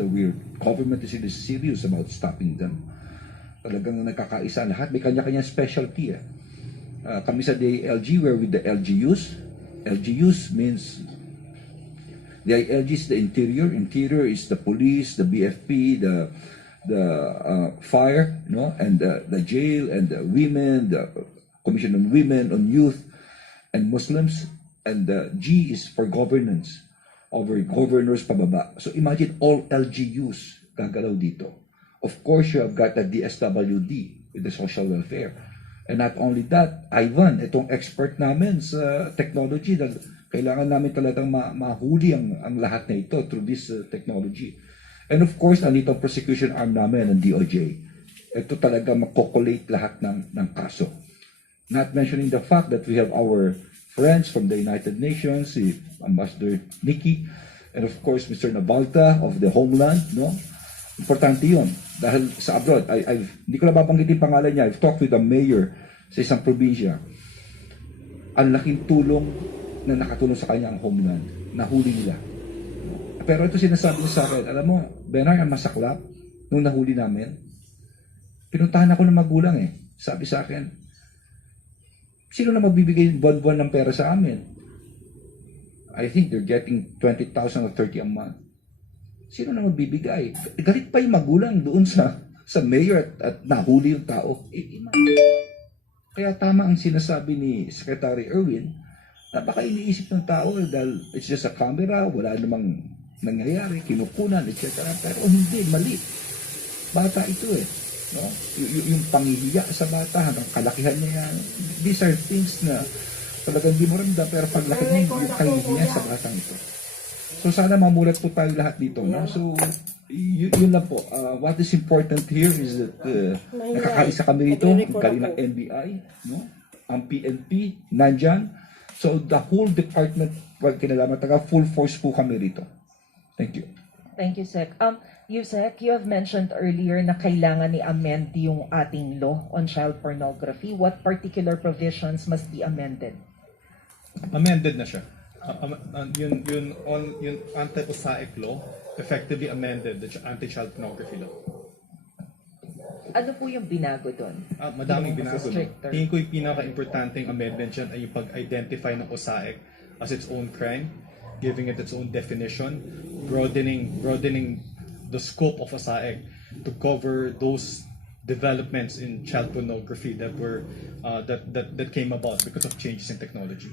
government is really serious about stopping them. Talagang nagkakaisa lahat. May kanya-kanyang specialty. Kami sa DILG, we're with the LGUs. LGUs means, the ILG is the interior. Interior is the police, the BFP, the fire, no, and the jail, and the women, the Commission on Women, on Youth, and Muslims. And G is for governance, over governors pababa. So imagine all LGUs gagalaw dito. Of course, you have got the DSWD with the social welfare. And not only that, Ivan, itong expert namin sa technology, kailangan namin talagang mahuli ang lahat na ito through this technology. And of course, nandito ang prosecution arm namin ng DOJ. Ito talaga makokolate lahat ng kaso. Not mentioning the fact that we have our friends from the United Nations, si Ambassador Nikki, and of course, Mr. Nabalta of the Homeland, no? Importante yun. Dahil sa abroad, hindi ko na babanggitin pangalan niya. I've talked with the mayor sa isang probinsya. Ang laking tulong na nakatulong sa kanya ang Homeland. Nahuli nila. Pero ito sinasabi niya sa akin, alam mo, Benar, ang masaklap, nung nahuli namin, pinuntahan ako ng magulang Sabi sa akin, sino na magbibigay buwan-buwan ng pera sa amin? I think they're getting 20,000 or 30 a month. Sino na magbibigay? Galit pa yung magulang doon sa mayor at nahuli yung tao. Kaya tama ang sinasabi ni Secretary Erwin na baka iniisip ng tao dahil it's just a camera, wala namang nangyayari, kinukunan, etc. Pero hindi, mali. Bata ito No? Yung panghihiya sa bata hanggang kalakihan niya yan. These are things na talagang di mo ramdam pero paglaki niya yung kahihiya sa batang ito. So sana mamulat po tayo lahat dito. No? So yun lang po. What is important here is that nakakaisa kami rito, galing ng NBI, no? Ang PNP, nandyan. So the whole department, pag kinalaman taga, full force po kami rito. Thank you. Thank you, Sec. Yusek, you have mentioned earlier na kailangan i-amend yung ating law on child pornography. What particular provisions must be amended? Amended na siya. Yung anti-POSAIC law effectively amended the anti-child pornography law. Ano po yung binago doon? Madaming binago. Tingin ko yung pinaka-importanting amendment dyan ay yung pag-identify ng POSAIC as its own crime, giving it its own definition, broadening the scope of POSAIC to cover those developments in child pornography that were that came about because of changes in technology.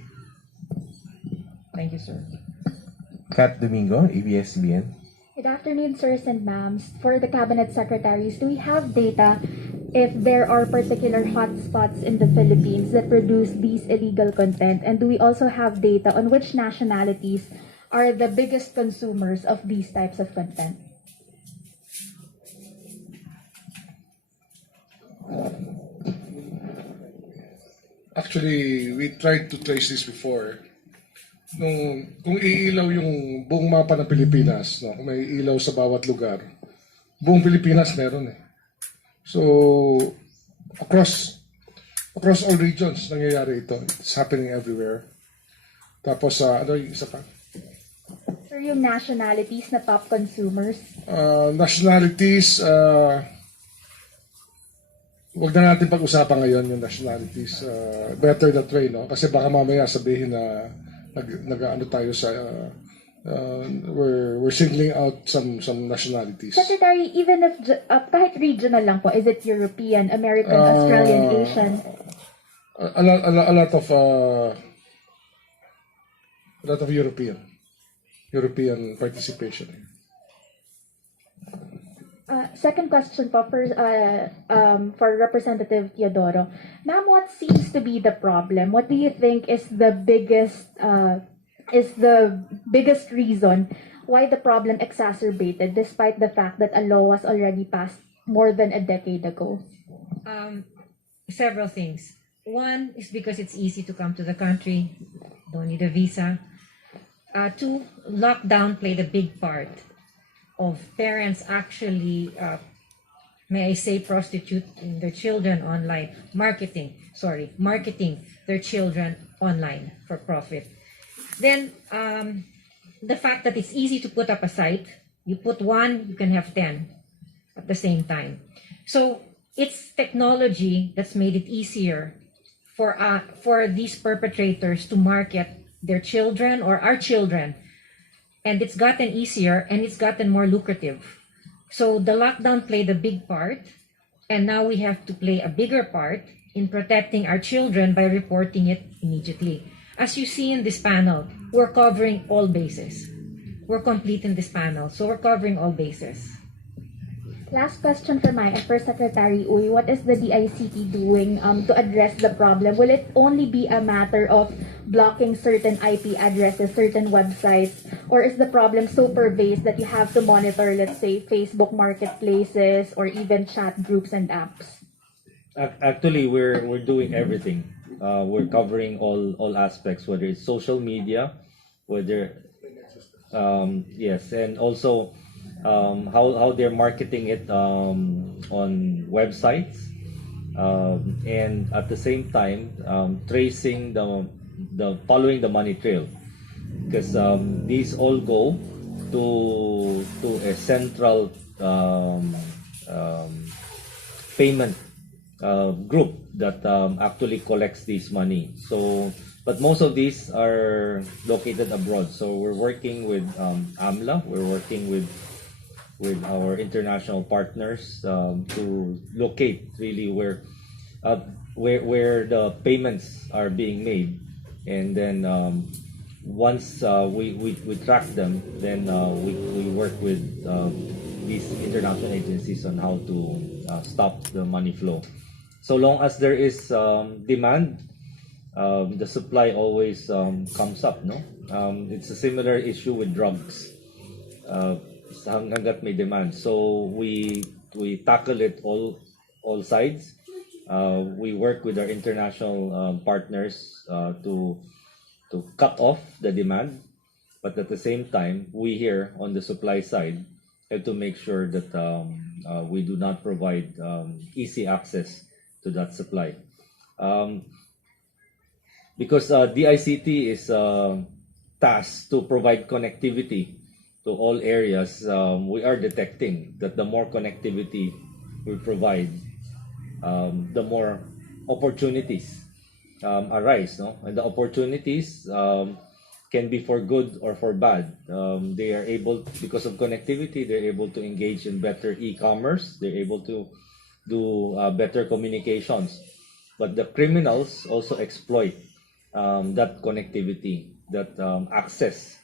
Thank you, sir. Kat Domingo, ABS-CBN. Good afternoon, sirs and ma'ams. For the cabinet secretaries, do we have data if there are particular hotspots in the Philippines that produce these illegal content? And do we also have data on which nationalities are the biggest consumers of these types of content? Actually, we tried to trace this before. Kung iilaw yung buong mapa ng Pilipinas, no? Kung may ilaw sa bawat lugar, buong Pilipinas meron So, across all regions, nangyayari ito. It's happening everywhere. Tapos, ano yung isa pa? Sir, yung nationalities na top consumers? Nationalities, wag na natin pag-usapan ngayon yung nationalities. Better that way, no? Kasi baka mamaya sabihin na nag-ano tayo sa we're singling out some nationalities. Secretary, even if kahit regional lang po, is it European, American, Australian, Asian? A lot of European participation. Second question po for Representative Teodoro. Ma'am, what seems to be the problem? What do you think is the biggest reason why the problem exacerbated despite the fact that a law was already passed more than a decade ago? Several things. One is because it's easy to come to the country, don't need a visa. Two, lockdown played a big part of parents actually, may I say, prostituting their children online, marketing their children online for profit. Then, the fact that it's easy to put up a site, you put one, you can have 10 at the same time. So it's technology that's made it easier for these perpetrators to market their children or our children. And it's gotten easier and it's gotten more lucrative. So the lockdown played a big part, and now we have to play a bigger part in protecting our children by reporting it immediately. As you see in this panel, we're covering all bases. We're complete in this panel, so we're covering all bases. Last question for Secretary Uy. What is the DICT doing to address the problem? Will it only be a matter of blocking certain IP addresses, certain websites, or is the problem so pervasive that you have to monitor, let's say, Facebook marketplaces or even chat groups and apps? Actually, we're doing everything. We're covering all aspects, whether it's social media, whether yes, and also how they're marketing it on websites, and at the same time tracing the following the money trail, because these all go to a central payment group that actually collects this money. So, but most of these are located abroad. So we're working with AMLA. We're working with our international partners to locate really where the payments are being made, and then once we track them, then we work with these international agencies on how to stop the money flow. So long as there is demand, the supply always comes up. No, it's a similar issue with drugs. Hanggat may demand, so we tackle it all sides. We work with our international partners to cut off the demand, but at the same time, we here on the supply side have to make sure that we do not provide easy access to that supply, because DICT is tasked to provide connectivity to all areas. We are detecting that the more connectivity we provide, the more opportunities arise, no? And the opportunities can be for good or for bad. They are able, because of connectivity, they're able to engage in better e-commerce. They're able to do better communications. But the criminals also exploit that connectivity, that access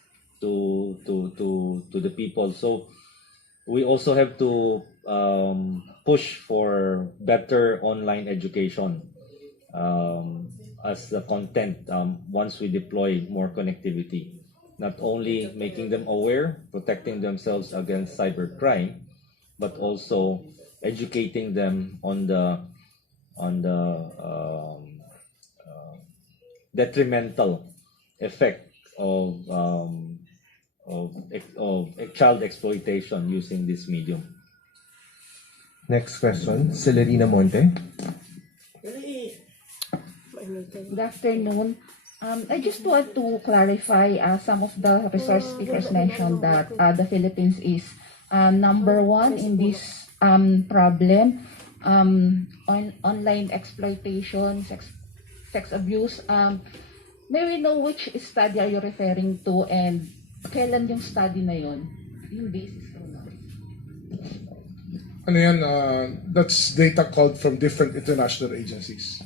to the people. So we also have to push for better online education as the content once we deploy more connectivity, not only making them aware, protecting themselves against cybercrime, but also educating them on the detrimental effect of child exploitation using this medium. Next question, Celerina Monte. Good afternoon. I just want to clarify some of the resource speakers mentioned that the Philippines is number one in this problem on online exploitation, sex abuse. May we know which study are you referring to, and Kailan yung study na yon? Yung basis ko na. Ano yan, that's data called from different international agencies.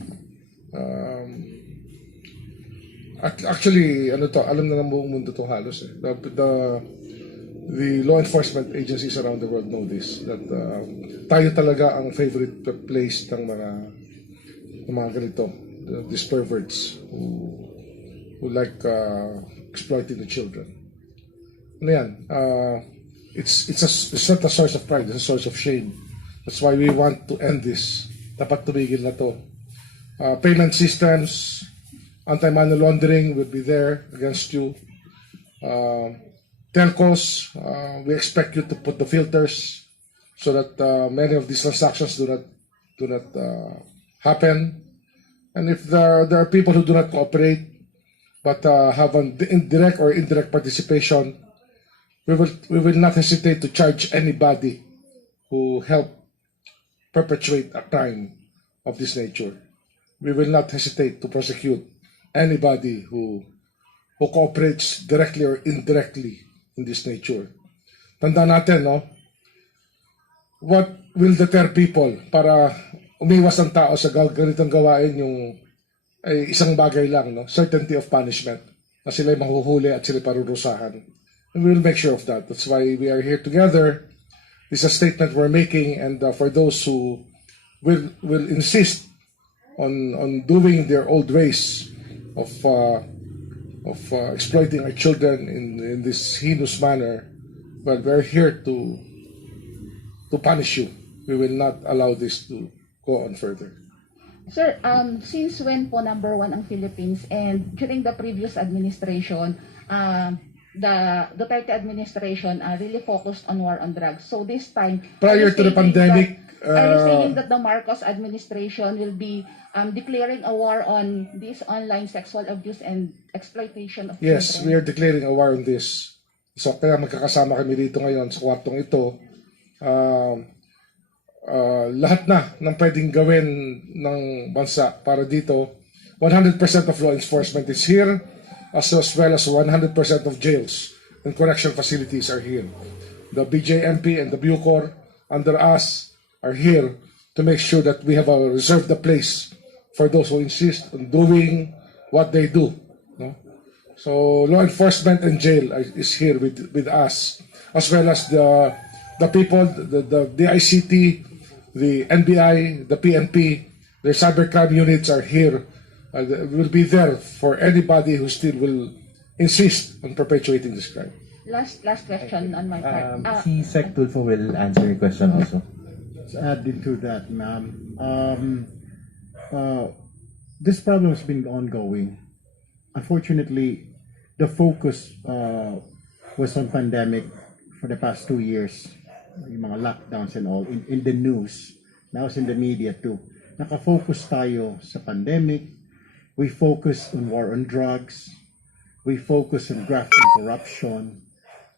Actually, ano to, alam na ng buong mundo to halos eh. The law enforcement agencies around the world know this, that tayo talaga ang favorite place ng mga ganito, these perverts who like exploiting the children. Ano yan? It's not a source of pride, it's a source of shame. That's why we want to end this. Dapat tumigil na to. Payment systems, anti-money laundering will be there against you. Telcos, we expect you to put the filters so that many of these transactions do not happen. And if there are people who do not cooperate but have an indirect or indirect participation, we will not hesitate to charge anybody who helped perpetuate a crime of this nature. We will not hesitate to prosecute anybody who cooperates directly or indirectly in this nature. Tandaan natin, no? What will deter people para umiwas ang tao sa ganitong gawain yung ay isang bagay lang, no? Certainty of punishment. Na sila'y mahuhuli at sila'y parurusahan. And we will make sure of that. That's why we are here together. This is a statement we're making, and for those who will insist on doing their old ways of exploiting our children in this heinous manner, well, we're here to punish you. We will not allow this to go on further. Sir, since when po number one ang Philippines, and during the previous administration, the Duterte administration really focused on war on drugs. So this time, prior to the pandemic, are you saying that the Marcos administration will be declaring a war on this online sexual abuse and exploitation of yes, children? we are declaring a war on this. So kaya magkakasama kami dito ngayon sa kwartong ito. Lahat na ng pwedeng gawin ng bansa para dito. 100% of law enforcement is here, as well as 100% of jails and correction facilities are here. The BJMP and the Bucor under us are here to make sure that we have reserved a place for those who insist on doing what they do. No? So law enforcement and jail is here with us, as well as the people, the DICT, the NBI, the PNP, their cybercrime units are here. Will be there for anybody who still will insist on perpetuating this crime. Last question on my part. Si Sec Tulfo will answer your question also. Adding to that, ma'am, this problem has been ongoing. Unfortunately, the focus was on pandemic for the past 2 years. Yung mga lockdowns and all in the news. Now it's in the media too. Nakafocus tayo sa pandemic. We focus on war on drugs. We focus on graft and corruption.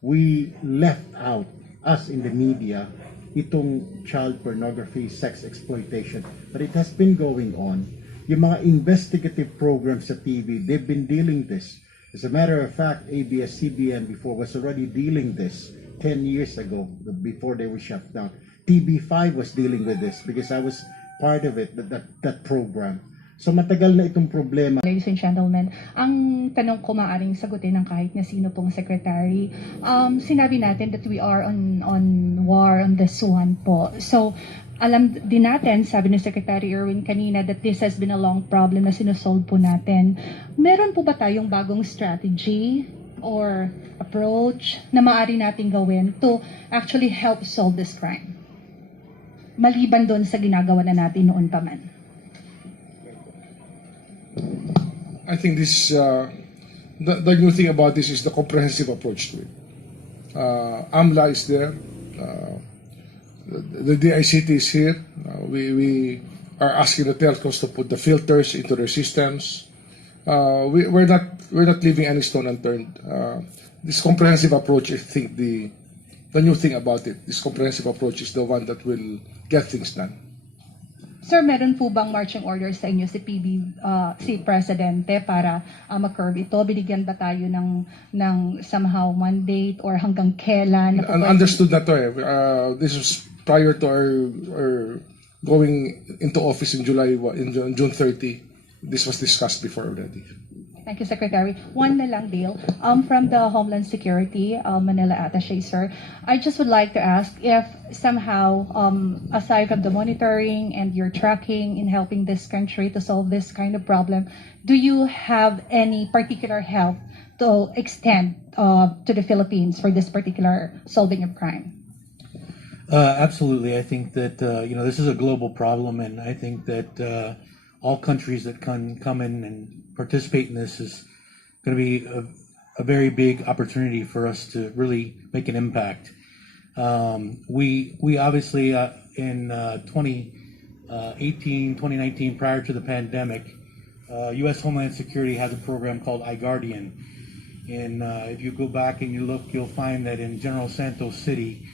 We left out, us in the media, itong child pornography, sex exploitation. But it has been going on. Yung mga investigative programs sa TV, they've been dealing this. As a matter of fact, ABS-CBN before was already dealing this 10 years ago, before they were shut down. TV5 was dealing with this because I was part of it, that program. So matagal na itong problema. Ladies and gentlemen, ang tanong ko maaaring sagutin ng kahit na sino pong secretary. Sinabi natin that we are on war on this one po. So alam din natin, sabi ni Secretary Erwin kanina, that this has been a long problem na sinusolve po natin. Meron po ba tayong bagong strategy or approach na maaari nating gawin to actually help solve this crime? Maliban doon sa ginagawa na natin noon pa man. I think this the new thing about this is the comprehensive approach to it. AMLA is there. The DICT is here. We are asking the telcos to put the filters into their systems. We're not leaving any stone unturned. This comprehensive approach, I think the new thing about it, this comprehensive approach is the one that will get things done. Sir, meron po bang marching orders sa inyo si Presidente para mag-curb ito? Binigyan ba tayo ng somehow mandate or hanggang kailan? Understood na to eh. This was prior to our going into office in June 30. This was discussed before already. Thank you, Secretary. One na lang, Dale. From the Homeland Security, Manila Attaché, sir, I just would like to ask if somehow, aside from the monitoring and your tracking in helping this country to solve this kind of problem, do you have any particular help to extend to the Philippines for this particular solving of crime? Absolutely. I think that this is a global problem, and I think that all countries that can come in and participate in this is going to be a very big opportunity for us to really make an impact. We obviously in 2019, prior to the pandemic, U.S. Homeland Security has a program called iGuardian, and if you go back and you look, you'll find that in General Santos City,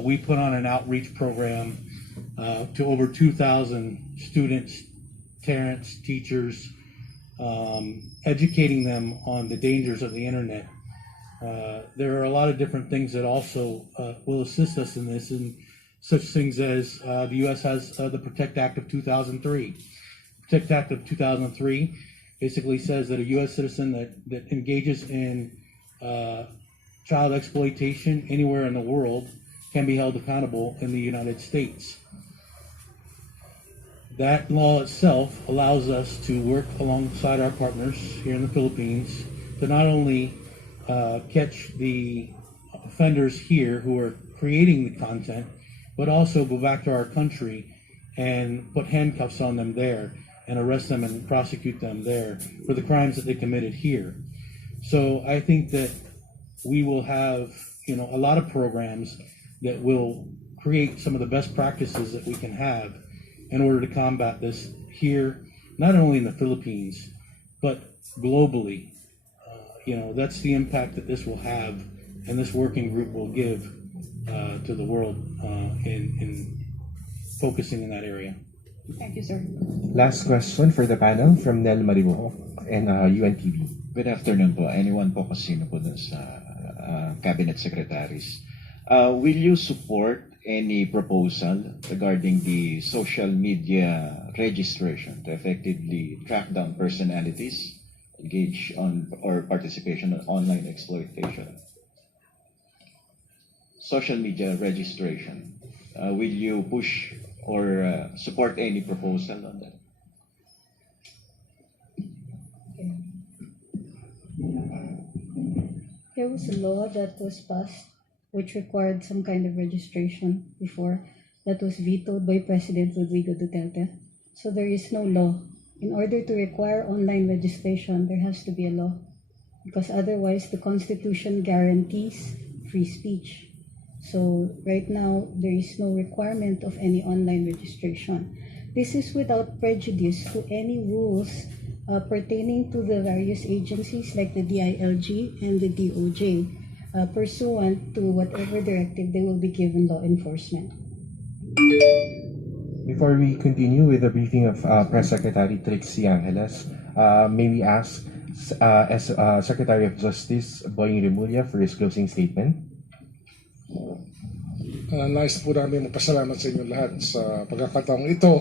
we put on an outreach program to over 2,000 students, parents, teachers, educating them on the dangers of the internet. There are a lot of different things that also will assist us in this, and such things as the U.S. has the Protect Act of 2003. Protect Act of 2003 basically says that a U.S. citizen that engages in child exploitation anywhere in the world can be held accountable in the United States. That law itself allows us to work alongside our partners here in the Philippines to not only catch the offenders here who are creating the content, but also go back to our country and put handcuffs on them there and arrest them and prosecute them there for the crimes that they committed here. So I think that we will have a lot of programs that will create some of the best practices that we can have in order to combat this here, not only in the Philippines, but globally. That's the impact that this will have, and this working group will give to the world in focusing in that area. Thank you, sir. Last question for the panel from Nel Maribuho and UNTV. Good afternoon po. Anyone po kasino po dun sa cabinet secretaries. Will you support any proposal regarding the social media registration to effectively track down personalities engaged on or participation in online exploitation? Social media registration. Will you push or support any proposal on that? There was a law that was passed which required some kind of registration before, that was vetoed by President Rodrigo Duterte. So there is no law. In order to require online registration, there has to be a law, because otherwise the Constitution guarantees free speech. So right now, there is no requirement of any online registration. This is without prejudice to any rules pertaining to the various agencies like the DILG and the DOJ. Pursuant to whatever directive they will be given law enforcement. Before we continue with the briefing of Press Secretary Trixie Angeles, may we ask as Secretary of Justice Boying Remulla for his closing statement? Nais po namin magpasalamat sa inyong lahat sa pagkakataong ito,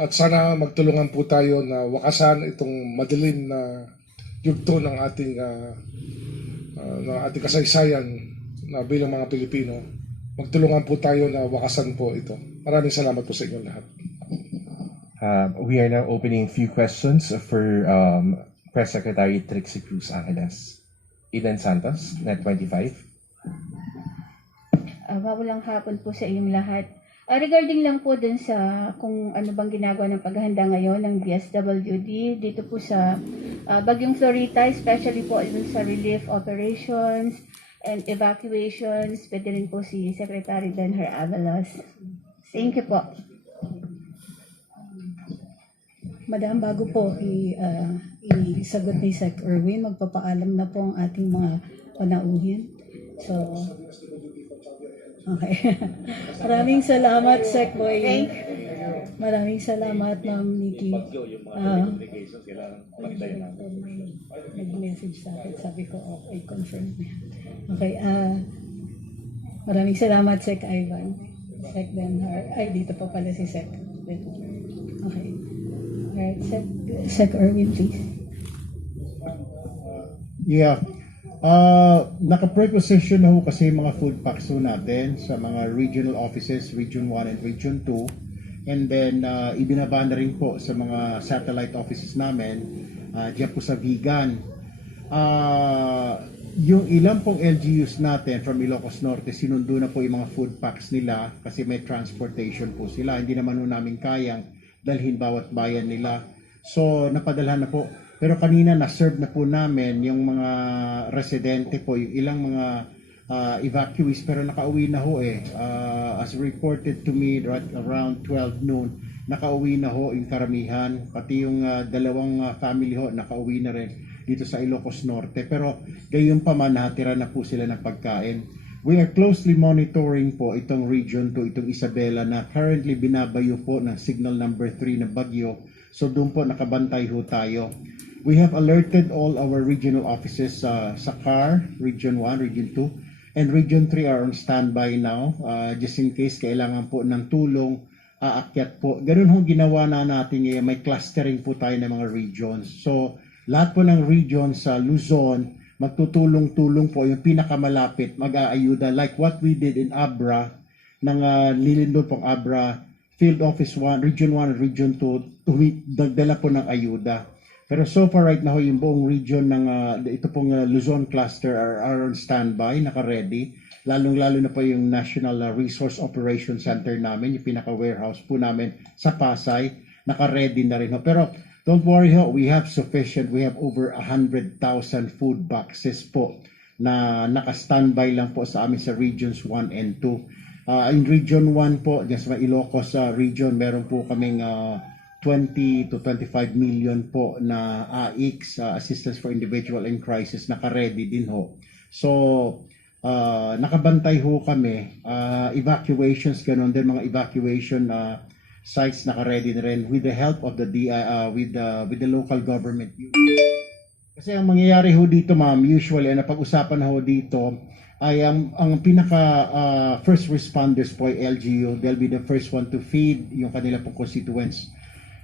at sana magtulungan po tayo na wakasan itong madilim na yugto ng ating kasaysayan na bilang mga Pilipino. Magtulungan po tayo na wakasan po ito. Maraming salamat po sa inyong lahat. We are now opening a few questions for Press Secretary Trixie Cruz Angeles. Eden Santos, Net 25. Magulang hapon po sa inyong lahat. Regarding lang po dun sa kung ano bang ginagawa ng paghahanda ngayon ng DSWD dito po sa Bagyong Florita, especially po dun sa relief operations and evacuations, pwede rin po si Secretary Benher Avalos. Thank you po. Madam, bago po isagot ni Sec Erwin, magpapaalam na po ang ating mga panauhin. So, okay. Maraming salamat, Sec Boy. Maraming salamat, Ma'am Nikki. Yung mga communications, kailangan pagtayin namin. Nag-message sa akin, sabi ko, okay, confirm. Okay, maraming salamat, Sec Ivan. Sec Benhar. Ay, dito pa pala si Sec Benhar. Okay. Alright, Sec Erwin, please. Yeah. Naka-preposition na ho kasi mga food packs ho natin sa mga regional offices, Region 1 and Region 2. And then, ibinaba na rin po sa mga satellite offices namin, diyan po sa Vigan. Yung ilang pong LGUs natin from Ilocos Norte, sinundo na po yung mga food packs nila kasi may transportation po sila. Hindi naman ho namin kayang dalhin bawat bayan nila. So, napadalhan na po. Pero kanina na-serve na po namin yung mga residente po, yung ilang mga evacuees, pero nakauwi na ho eh. As reported to me right around 12 noon, nakauwi na ho yung karamihan, pati yung dalawang family ho, nakauwi na rin dito sa Ilocos Norte. Pero gayon pa man, natira na po sila ng pagkain. We are closely monitoring po itong Region 2, itong Isabela, na currently binabayo po ng signal number 3 na bagyo. So doon po nakabantay ho tayo. We have alerted all our regional offices sa CAR, Region 1, Region 2, and Region 3 are on standby now. Just in case kailangan po ng tulong, aakyat po. Ganun ho ginawa na natin, may clustering po tayo ng mga regions. So lahat po ng regions sa Luzon, magtutulong-tulong po yung pinakamalapit, mag-aayuda. Like what we did in Abra, ng nilindol pong Abra, Field Office 1, Region 1 at Region 2, dagdala po ng ayuda. Pero so far right now, yung buong region ng ito pong Luzon cluster are on standby, naka-ready. Lalong-lalo na po yung National Resource Operation Center namin, yung pinaka-warehouse po namin sa Pasay, naka-ready na rin. Pero don't worry ho, we have sufficient, we have over 100,000 food boxes po na naka-standby lang po sa amin sa Regions 1 and 2. In Region 1 po, just sa Ilocos region, meron po kaming 20 to 25 million po na AICS, Assistance for Individual in Crisis, naka-ready din ho. So, nakabantay ho kami. Evacuations, ganun din, mga evacuation sites naka-ready na rin with the help of the with the local government. Kasi ang mangyayari ho dito, ma'am, usually, napag-usapan ho dito, ay ang pinaka first responders po ay LGU. They'll be the first one to feed yung kanila pong constituents.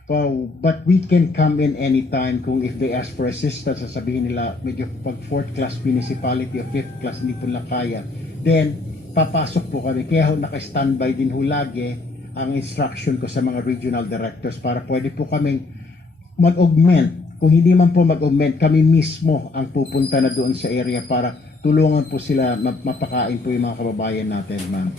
But we can come in anytime kung if they ask for assistance, sasabihin nila medyo pag 4th class municipality o 5th class hindi po lang kaya, then papasok po kami. Kaya ho naka-standby din ho lagi ang instruction ko sa mga regional directors para pwede po kaming mag-augment. Kung hindi man po mag-augment, kami mismo ang pupunta na doon sa area para tulungan po sila mapakain po yung mga kababayan natin, ma'am.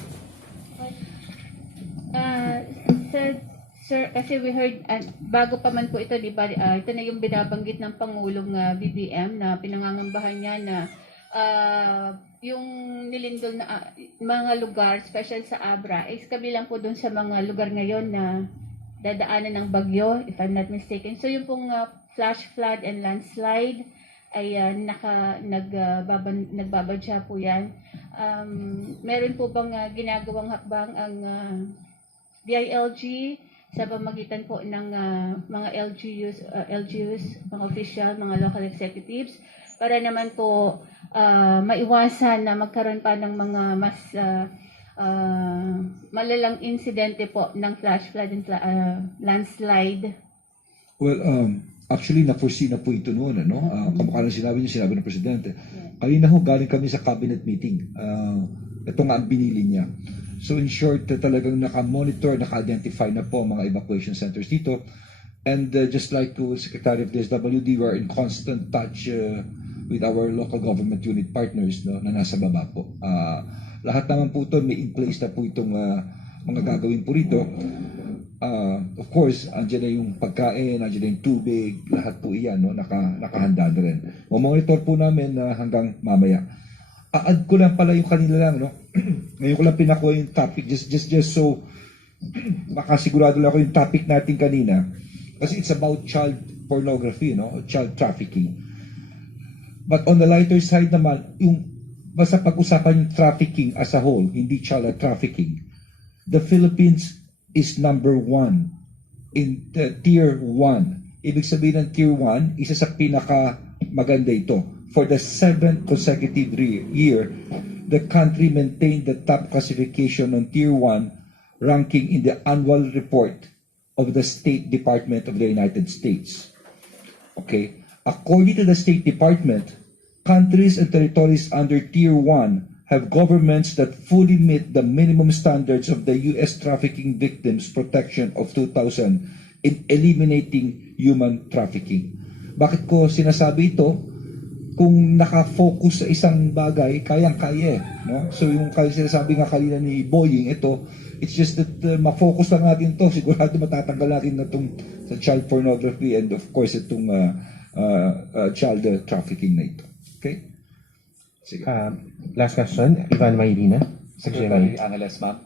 Sir, kasi we heard, bago pa man po ito, di ba, ito na yung binabanggit ng Pangulong BBM na pinangangambahan niya na yung nilindol na mga lugar, special sa Abra, is kabilang po dun sa mga lugar ngayon na dadaanan ng bagyo, if I'm not mistaken. So yung pong flash flood and landslide ay nagbabadya po yan. Meron po bang ginagawang hakbang ang DILG sa pamagitan po ng mga LGUs, mga official, mga local executives, para naman po maiwasan na magkaroon pa ng mga mas malalang insidente po ng flash flood and landslide? Well, actually, na-foresee na po ito noon, ano? Kamukha ng sinabi ng Presidente. Kanina ho, galing kami sa cabinet meeting. Ito nga ang binili niya. So in short, talagang naka-monitor, naka-identify na po mga evacuation centers dito. And just like to Secretary of DSWD, we are in constant touch with our local government unit partners, no, na nasa baba po. Lahat naman po ito, may in place na po itong mga gagawin po rito. Of course, andyan na yung pagkain, andyan na yung tubig, lahat po iyan, no, nakahanda na rin. Monitor po namin hanggang mamaya. Add ko lang pala yung kanila lang, no? Ngayon ko lang pinakuha yung topic, just so makasigurado lang ako yung topic natin kanina. Kasi it's about child pornography, no? Child trafficking. But on the lighter side naman, yung basta pag-usapan yung trafficking as a whole, hindi child trafficking, the Philippines is number 1 in the Tier 1. Ibig sabihin ng Tier 1, isa sa pinaka maganda ito. For the 7th consecutive year, the country maintained the top classification on Tier 1 ranking in the annual report of the State Department of the United States. Okay? According to the State Department, countries and territories under Tier 1 have governments that fully meet the minimum standards of the U.S. Trafficking Victims Protection of 2000 in eliminating human trafficking. Bakit ko sinasabi ito? Kung nakafocus sa isang bagay, kayang-kaya. No? So yung sinasabi nga kanina ni Boying, ito, it's just that ma-focus lang natin ito. Sigurado matatanggal natin na itong sa child pornography and of course itong child trafficking na ito. Okay? Sige. Last question, Ivan Mayrina. Secretary Angeles, ma'am.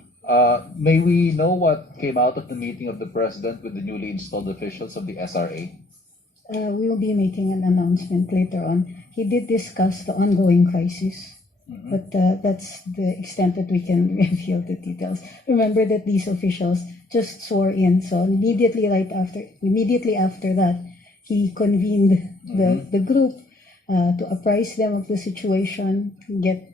May we know what came out of the meeting of the President with the newly installed officials of the SRA? We will be making an announcement later on. He did discuss the ongoing crisis, but that's the extent that we can reveal the details. Remember that these officials just swore in, so immediately after that, he convened the group to apprise them of the situation, get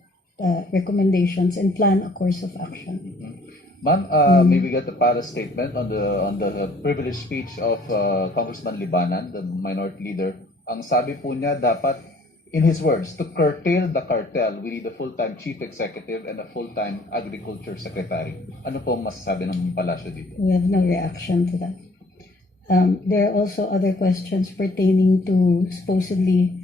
recommendations, and plan a course of action. Ma'am, may we get the para statement on the privileged speech of Congressman Libanan, the minority leader. Ang sabi po niya, dapat, in his words, to curtail the cartel, we need a full-time chief executive and a full-time agriculture secretary. Ano po masasabi ng palasyo dito? We have no reaction to that. There are also other questions pertaining to supposedly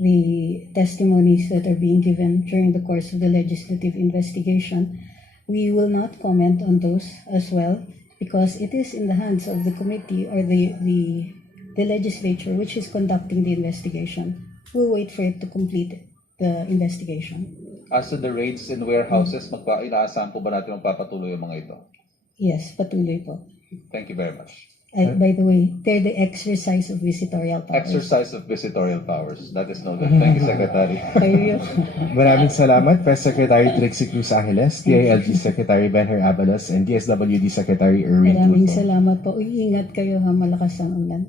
the testimonies that are being given during the course of the legislative investigation. We will not comment on those as well because it is in the hands of the committee or the legislature which is conducting the investigation. We'll wait for it to complete the investigation. As to the raids in warehouses, inaasahan po ba natin magpapatuloy yung mga ito? Yes, patuloy po. Thank you very much. By the way, they're the exercise of visitorial powers. Exercise of visitorial powers. That is noted. Thank you, Secretary. Kayo. Maraming salamat, Press Secretary Trixie Cruz Angeles, DILG Secretary Benher Abalos, and DSWD Secretary Erwin Maraming Tulfo. salamat po. Iingat kayo ha, malakas ang ulan.